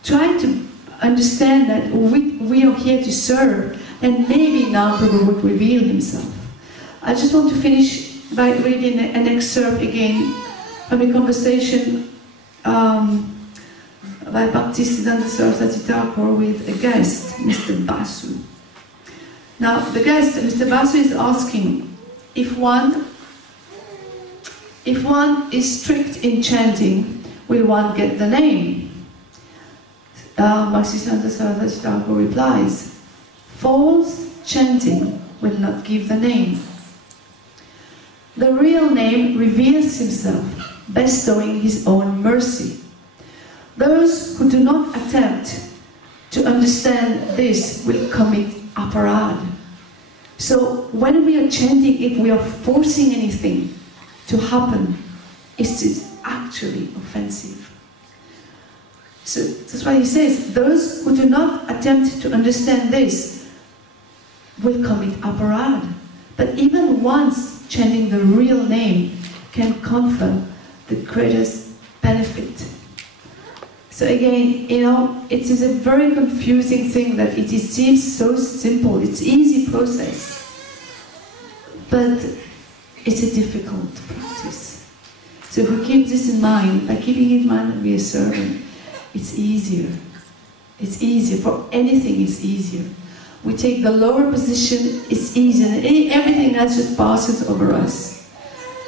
try to understand that we are here to serve, and maybe now Prabhu would reveal himself. I just want to finish by reading an excerpt again from a conversation by Bhaktisiddhanta Saraswati Thakur with a guest, Mr. Basu. Now, the guest, Mr. Basu, is asking if one is strict in chanting, will one get the name? Bhaktisiddhanta Saraswati Thakur replies, false chanting will not give the name. The real name reveals himself, bestowing his own mercy. Those who do not attempt to understand this will commit aparad. So when we are chanting, if we are forcing anything to happen, it is actually offensive. So that's why he says, those who do not attempt to understand this will commit aparad. But even once chanting the real name can confer the greatest benefit. So again, you know, it is a very confusing thing that it seems so simple. It's easy process, but it's a difficult practice. So if we keep this in mind, by keeping in mind that we are servant, it's easier. It's easier. For anything, it's easier. We take the lower position, it's easier. Everything else just passes over us.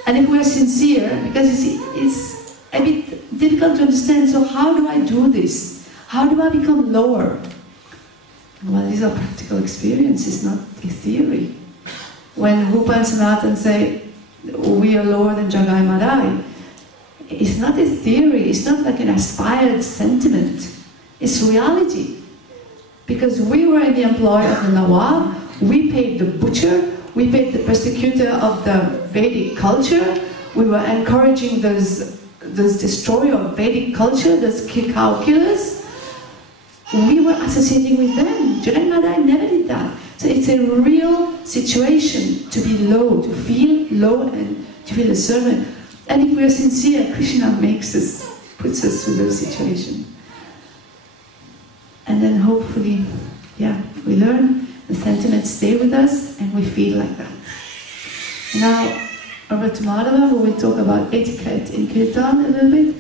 And if we're sincere, because it's a bit difficult to understand, so how do I do this? How do I become lower? Well, these are practical experiences, not a theory. When Rupa and Sanatan say, we are lower than Jagai Madai, it's not a theory, it's not like an aspired sentiment. It's reality. Because we were in the employ of the Nawab, we paid the butcher, we paid the persecutor of the Vedic culture, we were encouraging those destroyer of Vedic culture, those cow killers. We were associating with them. Jagai Madai never did that. So it's a real situation to be low, to feel low and to feel a servant. And if we are sincere, Krishna puts us through those situations. And then hopefully, yeah, we learn, the sentiments stay with us, and we feel like that. Now, over to Madhava, who will talk about etiquette in Kirtan a little bit,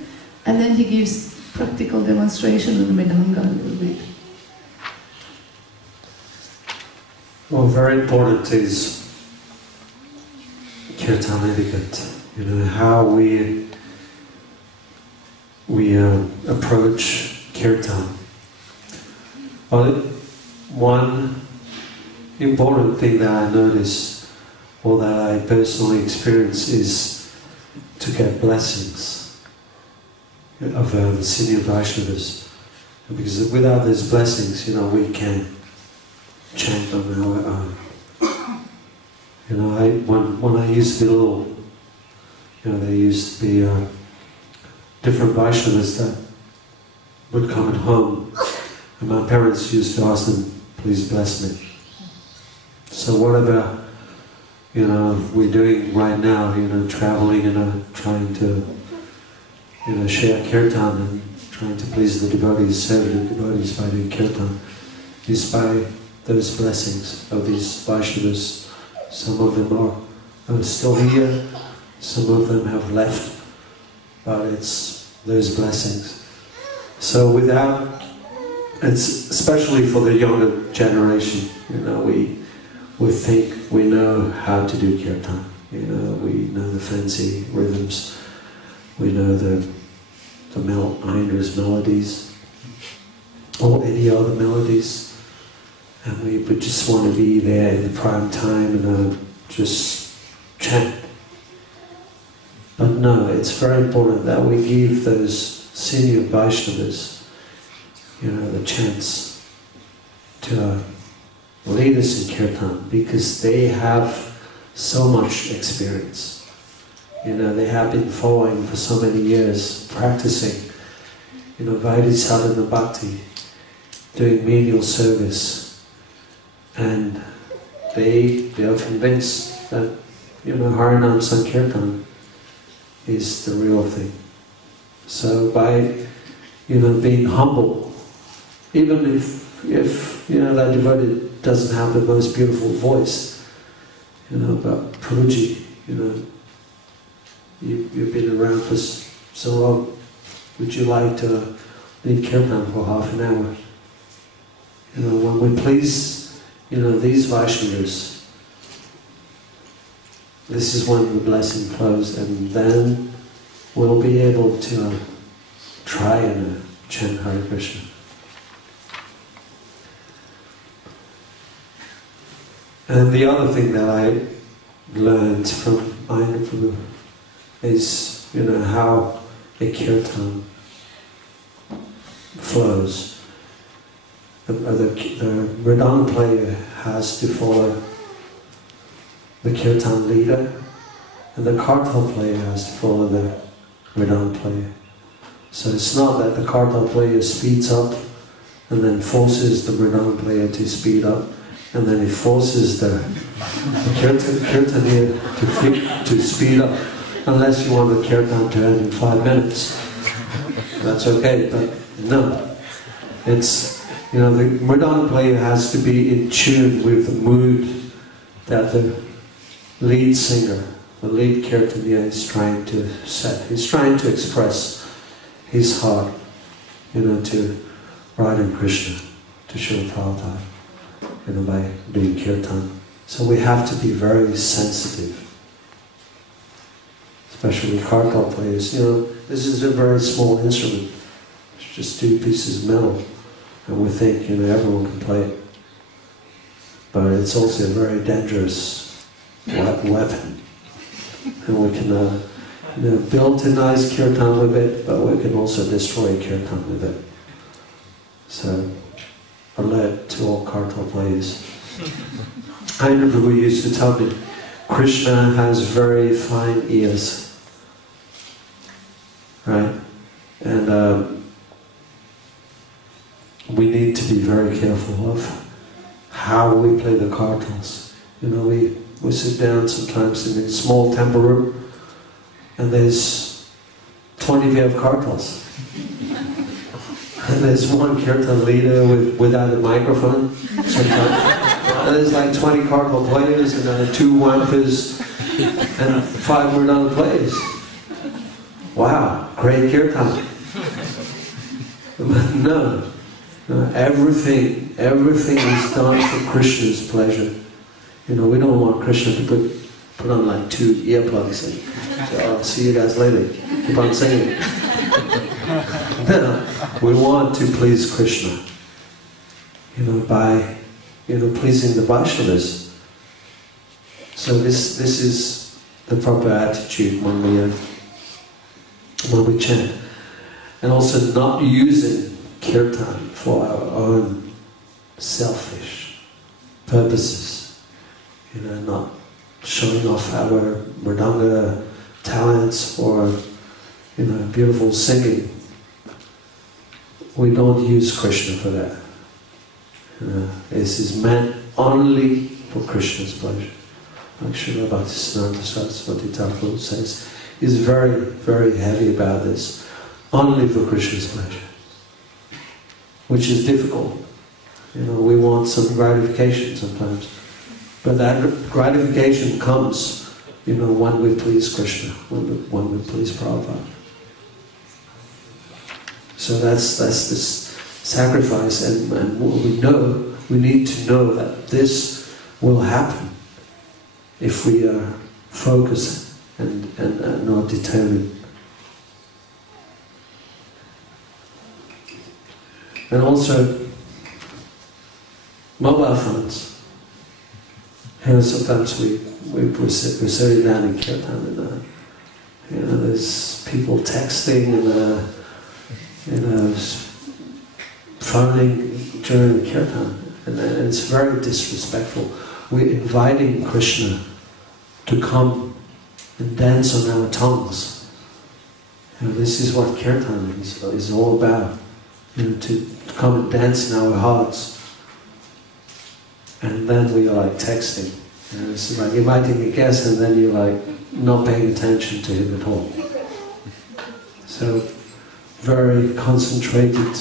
and then he gives practical demonstration of the Mridanga a little bit. Well, very important is Kirtan etiquette. You know, how we approach Kirtan. Well, one important thing that I notice, or that I personally experience, is to get blessings of the senior Vaishnavas. Because without those blessings, you know, we can't chant on our own. You know, when I used to be little, you know, there used to be different Vaishnavas that would come at home, and my parents used to ask them, please bless me. So whatever, you know, we're doing right now, you know, traveling and trying to, you know, share Kirtan and trying to please the devotees, serve the devotees by doing Kirtan, is by those blessings of these Vaishnavas. Some of them are still here, some of them have left, but it's those blessings. So without, it's especially for the younger generation, you know, we think we know how to do Kirtan, you know, we know the fancy rhythms, we know the Aindra's melodies, or any other melodies, and we just want to be there in the prime time and just chant. But no, it's very important that we give those senior Vaishnavas, you know, the chance to lead us in Kirtan, because they have so much experience. You know, they have been following for so many years, practicing, you know, Vaidhi sadhana bhakti, doing menial service, and they are convinced that, you know, Harinam Sankirtan is the real thing. So by, you know, being humble, even if you know, that devotee doesn't have the most beautiful voice, you know, but Prabhuji, you know, you've been around for so long, would you like to lead Kirtan for half an hour? You know, when we please, you know, these Vaishnavas, this is when the blessing flows, and then we'll be able to try and chant Hare Krishna. And the other thing that I learned from Ayana is, you know, how a Kirtan flows. The Mridanga player has to follow the Kirtan leader, and the Kartal player has to follow the Mridanga player. So it's not that the Kartal player speeds up and then forces the Mridanga player to speed up, and then he forces the Kirtanier to speed up, unless you want the Kirtan to end in 5 minutes. That's okay, but no. It's, you know, the Mridanga player has to be in tune with the mood that the lead singer, the lead Kirtanier is trying to set. He's trying to express his heart, to Radha and Krishna, to Srila Prabhupada, by doing kirtan. So we have to be very sensitive, especially kartal players. This is a very small instrument. It's just 2 pieces of metal, and we think everyone can play it. But it's also a very dangerous weapon, and we can build a nice kirtan with it, but we can also destroy kirtan with it. So, alert to all kartal players. I remember we used to tell me, Krishna has very fine ears, right? And we need to be very careful of how we play the kartals. We sit down sometimes in a small temple room, and there's 20 of kartals. And there's one kirtan leader without a microphone sometimes. And there's like 20 kartal players, and 2 wampers, and 5 mridanga players. Wow, great kirtan. But no, everything is done for Krishna's pleasure. We don't want Krishna to put on like 2 earplugs and say, "I'll see you guys later, keep on singing." No, we want to please Krishna, by pleasing the Vaishnavas. So this is the proper attitude when we chant, and also not using kirtan for our own selfish purposes. Not showing off our mridanga talents or beautiful singing. We don't use Krishna for that. This is meant only for Krishna's pleasure. Like Srila Bhaktisiddhanta Saraswati Thakur says, he's very, very heavy about this. Only for Krishna's pleasure. Which is difficult. We want some gratification sometimes. But that gratification comes, when we please Krishna, when we please Prabhupada. So that's this sacrifice, and we need to know that this will happen if we are focused and not determined. And also, mobile phones. Sometimes we're sitting down in kirtan, and there's people texting and phoning during the kirtan, and it's very disrespectful. We're inviting Krishna to come and dance on our tongues. This is what kirtan is all about. To come and dance in our hearts. And then we are like texting. It's like inviting a guest, and then you're like not paying attention to him at all. So very concentrated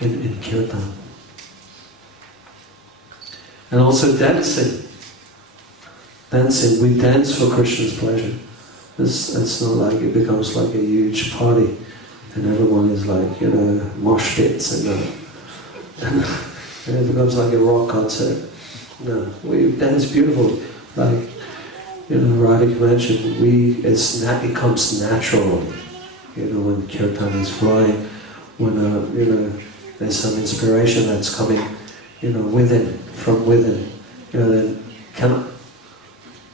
in kirtan. And also dancing. Dancing, we dance for Krishna's pleasure. It's not like it becomes like a huge party and everyone is like, mosh pits and it becomes like a rock concert. No, we dance beautifully. Like, Radhika mentioned, it comes naturally. When kirtan is flowing, when there's some inspiration that's coming, from within. Then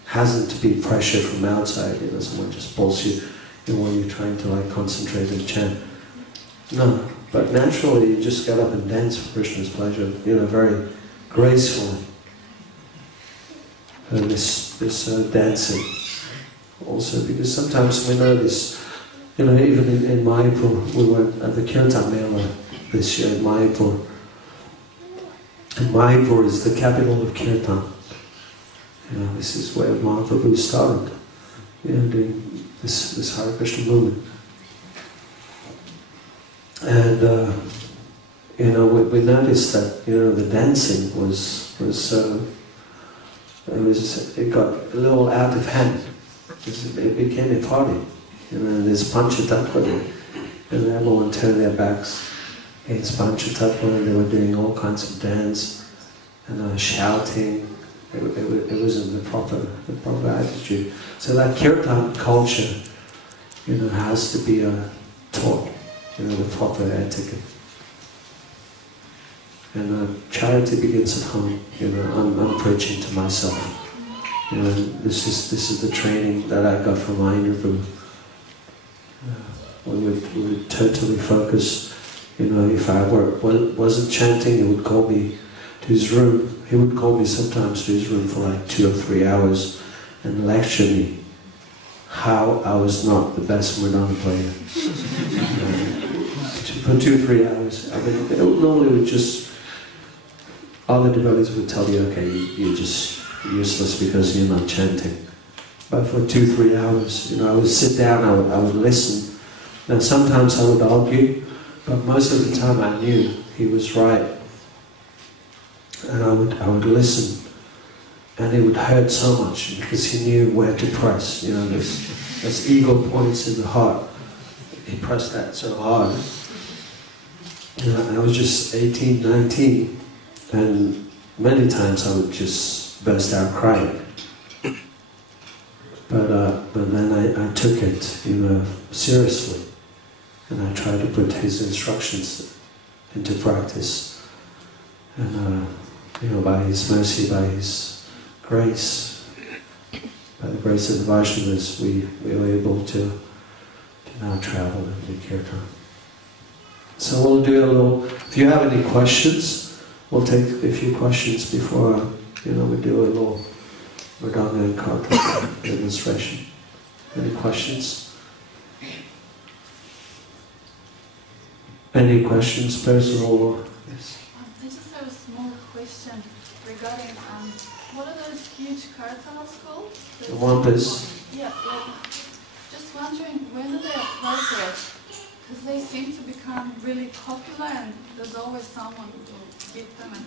hasn't to be pressure from outside. Someone just pulls you, when you're trying to like concentrate and chant. No, but naturally you just get up and dance for Krishna's pleasure. Very gracefully. And this dancing also, because sometimes we know this. Even in Mayapur, we were at the Kirtan Mela this year in Mayapur. And Mayapur is the capital of Kirtan. This is where Mahaprabhu started, doing this Hare Krishna movement. And we noticed that the dancing it got a little out of hand. It became a party. And there's Panchatattva and everyone turned their backs against Panchatattva, and they were doing all kinds of dance and shouting. It wasn't the proper attitude. So that kirtan culture, has to be taught, the proper etiquette. And charity begins at home. I'm preaching to myself. This is the training that I got from my interview. We would totally focus. If I wasn't chanting, he would call me to his room. He would call me sometimes to his room for like 2 or 3 hours and lecture me how I was not the best Mridanga player. For 2 or 3 hours. I mean, normally would just, other devotees would tell you, okay, you're just useless because you're not chanting. But for 2 or 3 hours, I would sit down, I would listen. Now sometimes I would argue, but most of the time I knew he was right. And I would listen, and it would hurt so much because he knew where to press. There's ego points in the heart. He pressed that so hard. I was just 18, 19, and many times I would just burst out crying. But then I took it, seriously, and I tried to put his instructions into practice. And by his mercy, by his grace, by the grace of the Vaishnavas, we were able to now travel and do kirtan. So we'll do a little, if you have any questions, we'll take a few questions before, we do a little Mridanga and Kirtan demonstration. Any questions? Any questions, personal or? Yes. I just have a small question regarding what are those huge kartals called? The wampas. Yeah, just wondering when are they appropriate? Because they seem to become really popular, and there's always someone to get them, and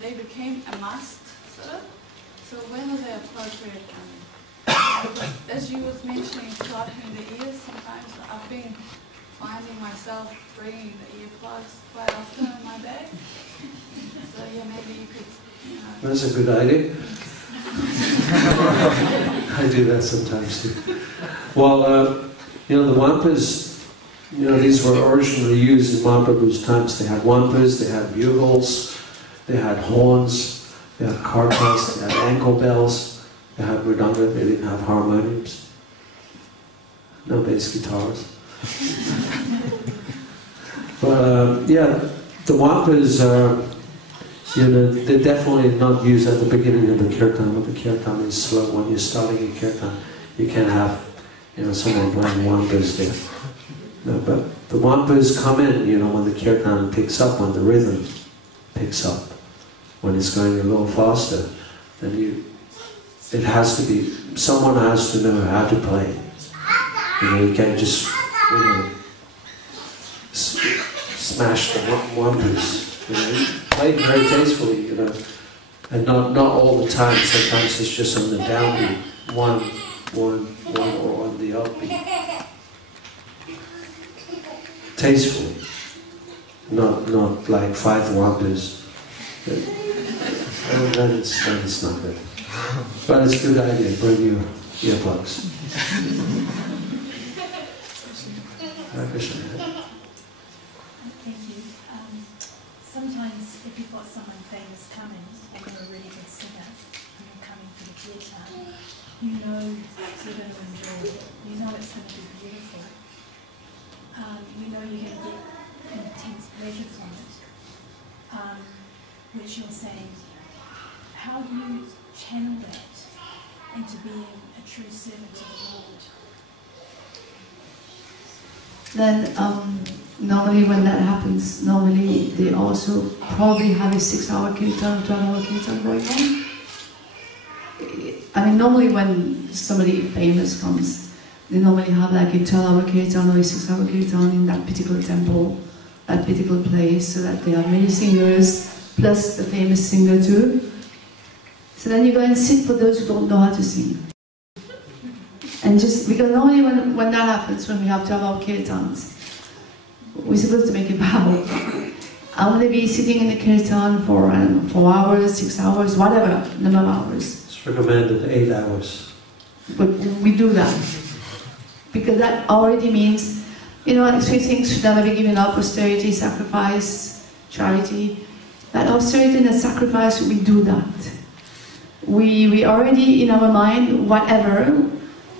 they became a must, sort of. So when are they appropriate? As you was mentioning, starting the ears, sometimes I've been finding myself bringing the earplugs quite often in my bag. So yeah, maybe you could, That's a good idea. I do that sometimes too. Well, the wampas, these were originally used in Mahaprabhu's times. They had wampas, they had bugles, they had horns, they had kartals, they had ankle bells, they had mridanga, they didn't have harmoniums. No bass guitars. But the wampas are, they're definitely not used at the beginning of the kirtan. But the kirtan is slow. When you're starting a kirtan, you can't have, someone playing wampas there. No, but the wampas come in, when the kirtan picks up, when the rhythm picks up, when it's going a little faster, then it has to be, someone has to know how to play. You can't just, smash the wampas. Play very tastefully, and not all the time. Sometimes it's just on the downbeat, one, or on the upbeat. Tastefully, not like 5 wampas. Then it's not good. But it's a good idea. Bring your earplugs. Hare Krishna. Thank you. Sometimes if you've got someone famous coming, and they're a really good singer, and they're coming for the kirtan, you're going to enjoy it. It's going to be beautiful. You're going to get intense pleasure from it. Which you're saying, how do you channel that into being a true servant of the Lord? Then normally when that happens, they also probably have a 6-hour kirtan or 12-hour kirtan going on. I mean, normally when somebody famous comes, they normally have like a 12-hour kirtan or a 6-hour kirtan in that particular temple, that particular place, so that they have many singers, plus the famous singer too. So then you go and sit for those who don't know how to sing. And just because normally when that happens, when we have 12-hour kirtans, we're supposed to make a vow. I'm going to be sitting in the kirtan for 4 hours, 6 hours, whatever number of hours. It's recommended 8 hours. But we do that. Because that already means, you know, like 3 things should never be given up: austerity, sacrifice, charity. That austerity and that sacrifice, we do that. We already, in our mind, whatever,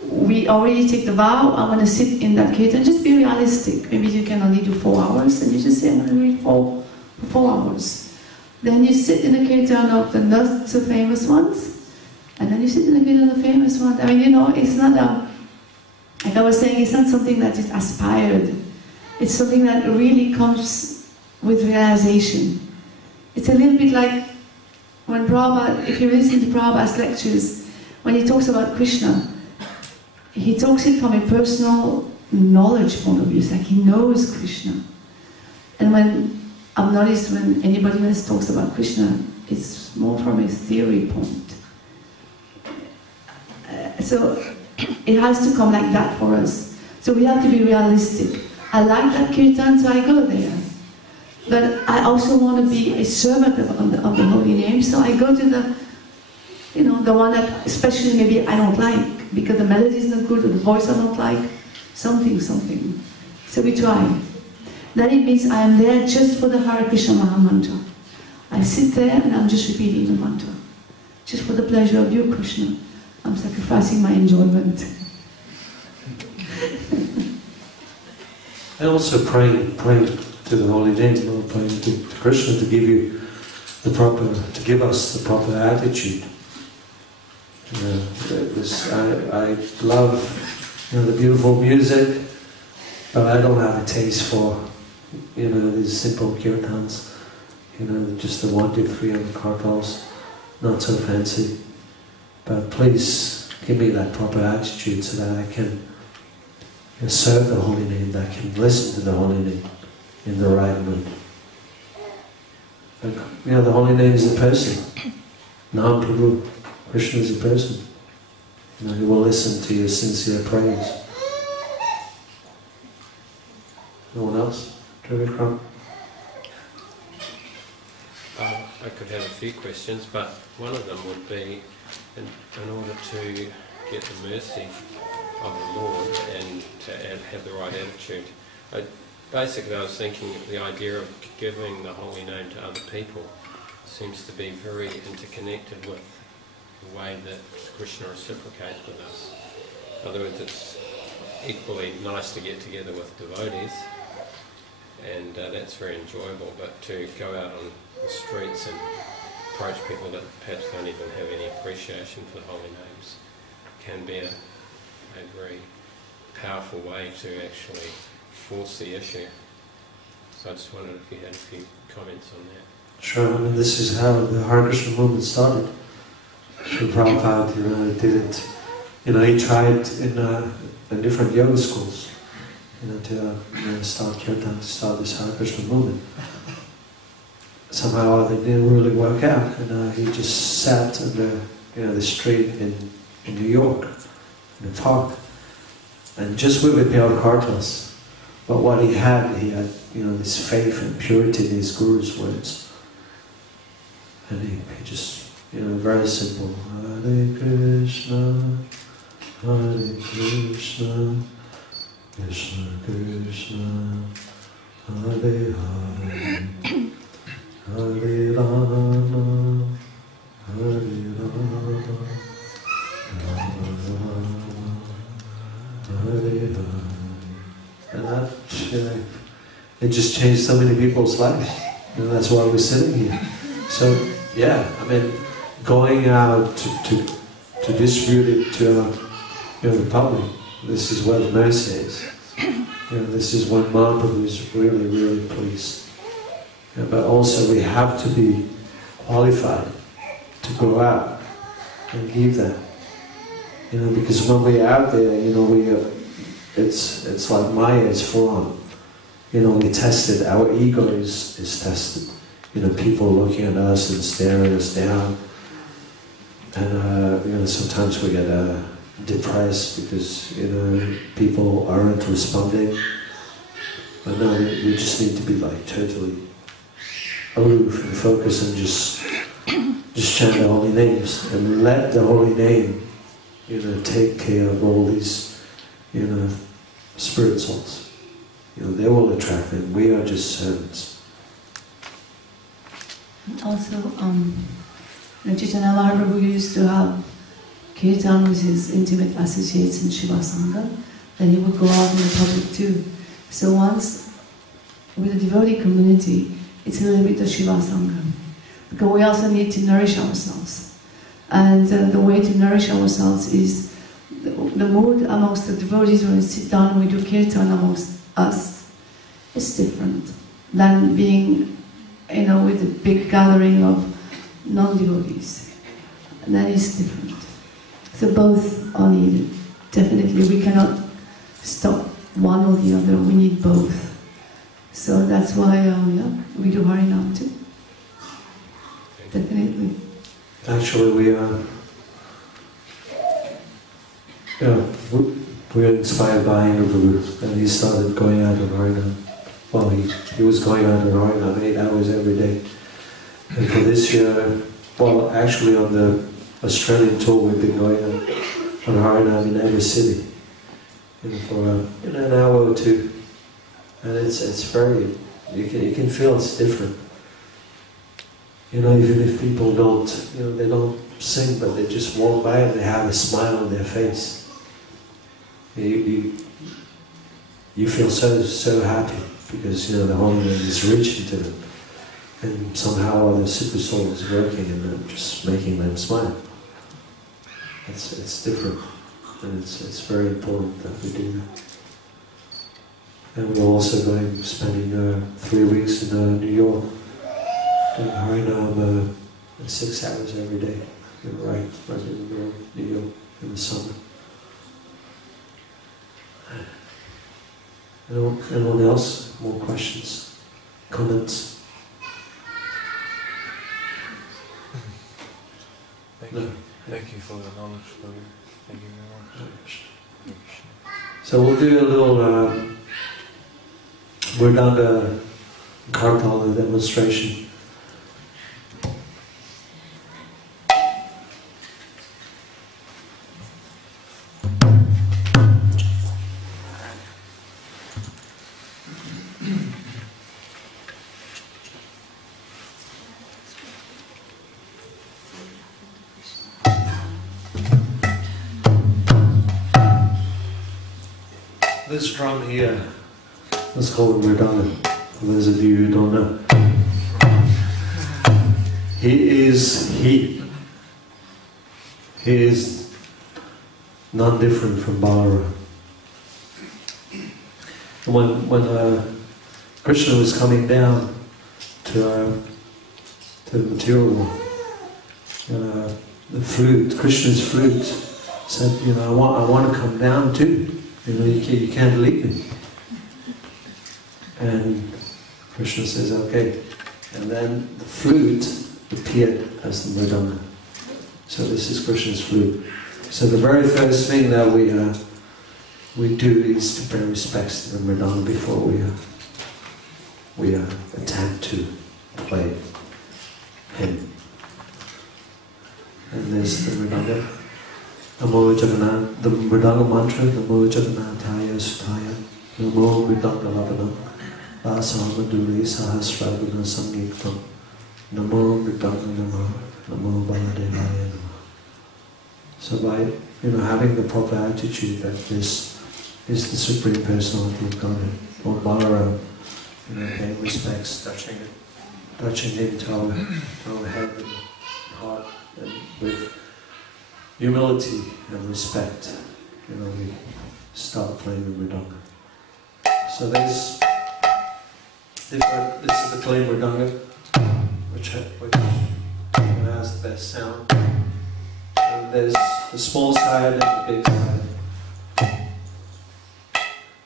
we already take the vow, I'm going to sit in that kirtan. Just be realistic. Maybe you can only do 4 hours, and you just say, I'm going to do it for 4 hours. Then you sit in the kirtan of the not so famous ones, and then you sit in the kirtan of the famous ones. I mean, you know, it's not like I was saying, it's not something that is aspired. It's something that really comes with realization. It's a little bit like when Prabhupada, if you listen to Prabhupada's lectures, when he talks about Krishna, he talks it from a personal knowledge point of view. It's like he knows Krishna. And when I've noticed when anybody else talks about Krishna, it's more from a theory point. So it has to come like that for us. So we have to be realistic. I like that kirtan, so I go there. But I also want to be a servant of the holy name, so I go to the, you know, the one that especially maybe I don't like, because the melody is not good, or the voice I don't like, something. So we try. Then it means I am there just for the Hare Krishna Maha Mantra. I sit there and I'm just repeating the mantra. Just for the pleasure of you, Krishna. I'm sacrificing my enjoyment. And also praying to the holy name, you know, praying to Krishna to give you the proper, to give us the proper attitude. You know, I love, you know, the beautiful music, but I don't have a taste for, you know, these simple kirtans. You know, just the 1, 2, 3 on the kartals, not so fancy. But please give me that proper attitude so that I can serve the holy name, that I can listen to the holy name in the right mood. And, you know, the holy name is a person. Nam Prabhu, Krishna is a person. You know, he will listen to your sincere praise. No one else? Trivikram? I could have a few questions, but one of them would be, in order to get the mercy of the Lord and to have the right attitude. Basically, I was thinking the idea of giving the holy name to other people seems to be very interconnected with the way that Krishna reciprocates with us. In other words, it's equally nice to get together with devotees, and that's very enjoyable, but to go out on the streets and approach people that perhaps don't even have any appreciation for the holy names can be a very powerful way to actually force the issue. So I just wondered if you had a few comments on that. Sure, I mean, this is how the Hare Krishna movement started. Sri Prabhupada, you know, did it, you know, he tried in different yoga schools, you know, to start Kirtan, to start this Hare Krishna movement. Somehow it didn't really work out, and he just sat on the street in New York, in a park, and just with a pair of kartals. But what he had, you know, this faith and purity in his Guru's words. And he just, you know, very simple. Hare Krishna, Krishna Krishna, Hare Hare, Hare Rama, Hare Rama, Rama Rama, Hare Hare. And that, you know, it just changed so many people's lives. And that's why we're sitting here. So, yeah, I mean, going out to distribute it to, you know, the public, this is where the mercy is. You know, this is when Mahaprabhu is really, really pleased. Yeah, but also we have to be qualified to go out and give that. You know, because when we're out there, you know, it's like Maya is full on. You know, we tested, our ego is tested. You know, people looking at us and staring us down. And, you know, sometimes we get depressed because, you know, people aren't responding. But no, we just need to be like totally aloof and focus and just chant the holy names and let the holy name, take care of all these, spirit souls. They will attract them. We are just servants. Also, Chaitanya Mahaprabhu used to have Kirtan with his intimate associates in Shiva Sangha. Then he would go out in the public too. So once, with the devotee community, it's a little bit of Shiva Sangha. Because we also need to nourish ourselves. And the way to nourish ourselves is the mood amongst the devotees when we sit down and we do Kirtan amongst us is different than being, with a big gathering of non-devotees. And that is different. So both are needed. Definitely, we cannot stop one or the other. We need both. So that's why, we do Harinam too. Definitely. Actually, we're inspired by Indra, and he started going out of Harinam. Well, he was going out of Harinam 8 hours every day. And for this year, well, actually on the Australian tour, we've been going on Harinam in every city, for an hour or two, and it's very, you can feel it's different. Even if people don't, they don't sing, but they just walk by and they have a smile on their face. You feel so happy because the holy name is reaching to them, and somehow the super soul is working in them, just making them smile. It's different, and it's very important that we do that. And we're also spending 3 weeks in New York, doing Harinam 6 hours every day, right in the middle of New York in the summer. Anyone else? More questions? Comments? Thank you. Thank you for the knowledge. Thank you very much. So we'll do a little we're down to Kirtan demonstration. This drum here, let's call it Mridanga, for those of you who don't know. He is none different from Balara. When Krishna was coming down to the material world, the flute, Krishna's flute, said, I want to come down too. You can't leave me. And Krishna says, okay. And then the flute appeared as the Mridanga. So this is Krishna's flute. So the very first thing that we do is to pay respects to the Mridanga before we attempt to play him. And there's the Mridanga. Namo Jagannath, the Mridanga mantra, Namo Jagannathaya Sutaya, Namo Mridanga Lavanam, Vasamaduri Sahasraguna Samyuktam, Namo Mridanga Namo, Namo Baladevaya Namo. So by having the proper attitude that this is the Supreme Personality of Godhead, or Balaram, paying respects, touching him to our head and heart, and with humility and respect, we start playing the Mridanga. So this is the plain Mridanga, which has the best sound. And there's the small side and the big side.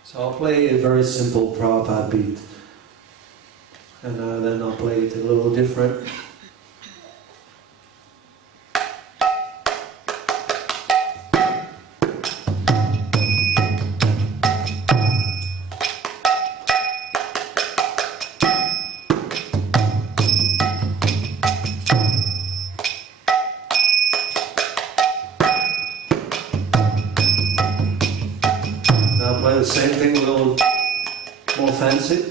So I'll play a very simple Prabhupada beat, and then I'll play it a little different. same thing, a little more fancy.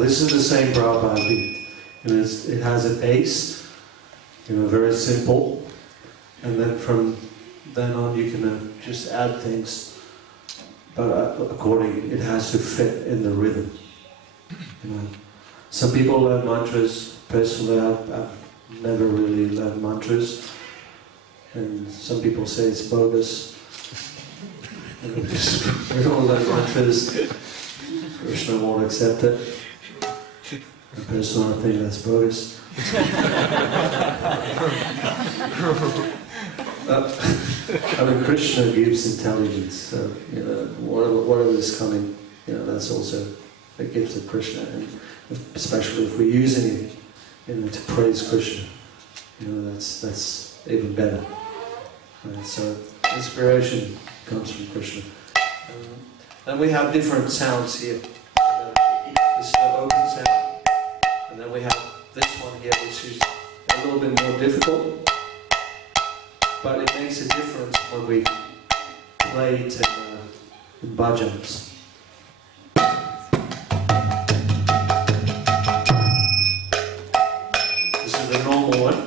This is the same Prabhupada beat. It has a base, very simple, and then from then on you can just add things, but according, it has to fit in the rhythm. Some people learn mantras. Personally, I've never really learned mantras, and some people say it's bogus. We don't learn mantras. Krishna won't accept it. Personally, I think that's bogus. Krishna gives intelligence, so whatever is coming, that's also a gift of Krishna, and especially if we're using it, to praise Krishna, that's even better. So inspiration comes from Krishna. And we have different sounds here. This is the open sound. And then we have this one here, which is a little bit more difficult, but it makes a difference when we play it in bhajans. This is the normal one.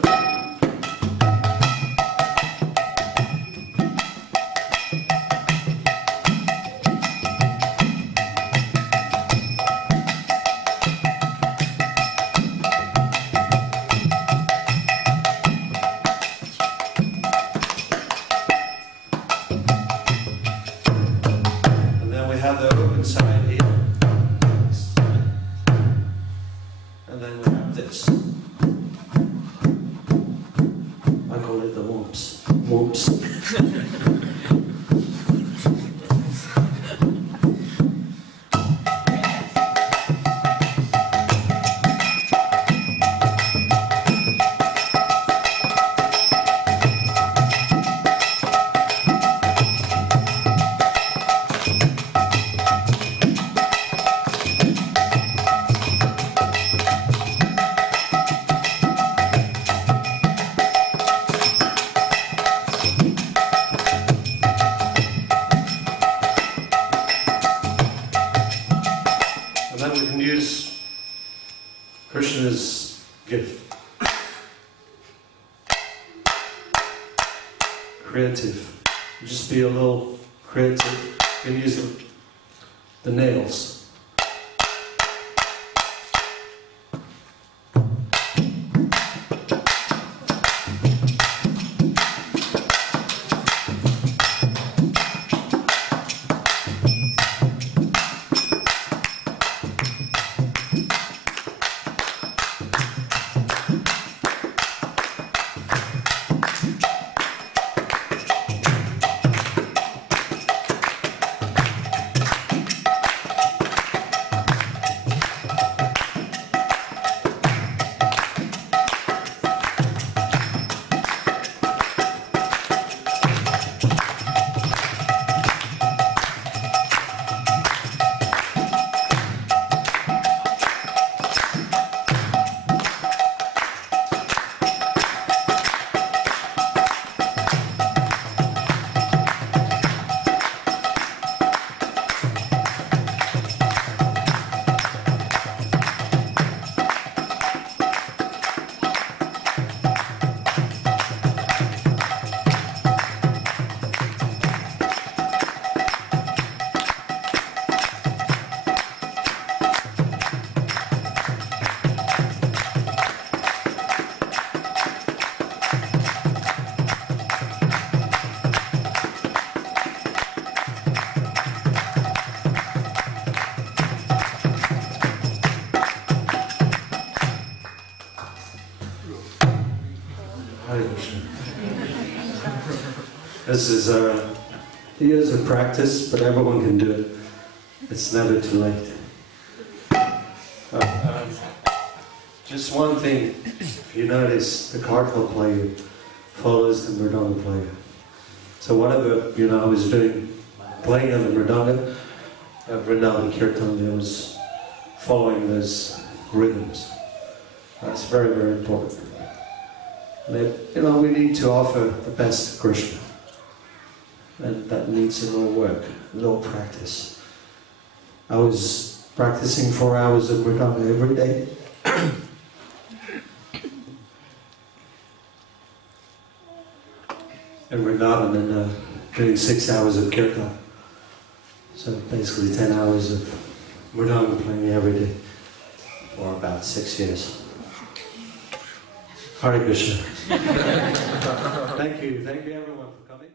Krishna's gift. Creative. Just be a little creative. You can use the nails. This is years of practice, but everyone can do it. It's never too late. Just one thing, if you notice, the kartal player follows the mridanga player. So whatever, I was doing, playing on the mridanga, Vrindavan Kirtan, I was following those rhythms. That's very, very important. And we need to offer the best to Krishna. And that needs a little work, a little practice. I was practicing 4 hours of mridanga every day. And Vrindavan, and doing 6 hours of Kirtan. So basically 10 hours of mridanga playing every day for about 6 years. Hare Krishna. Thank you everyone for coming.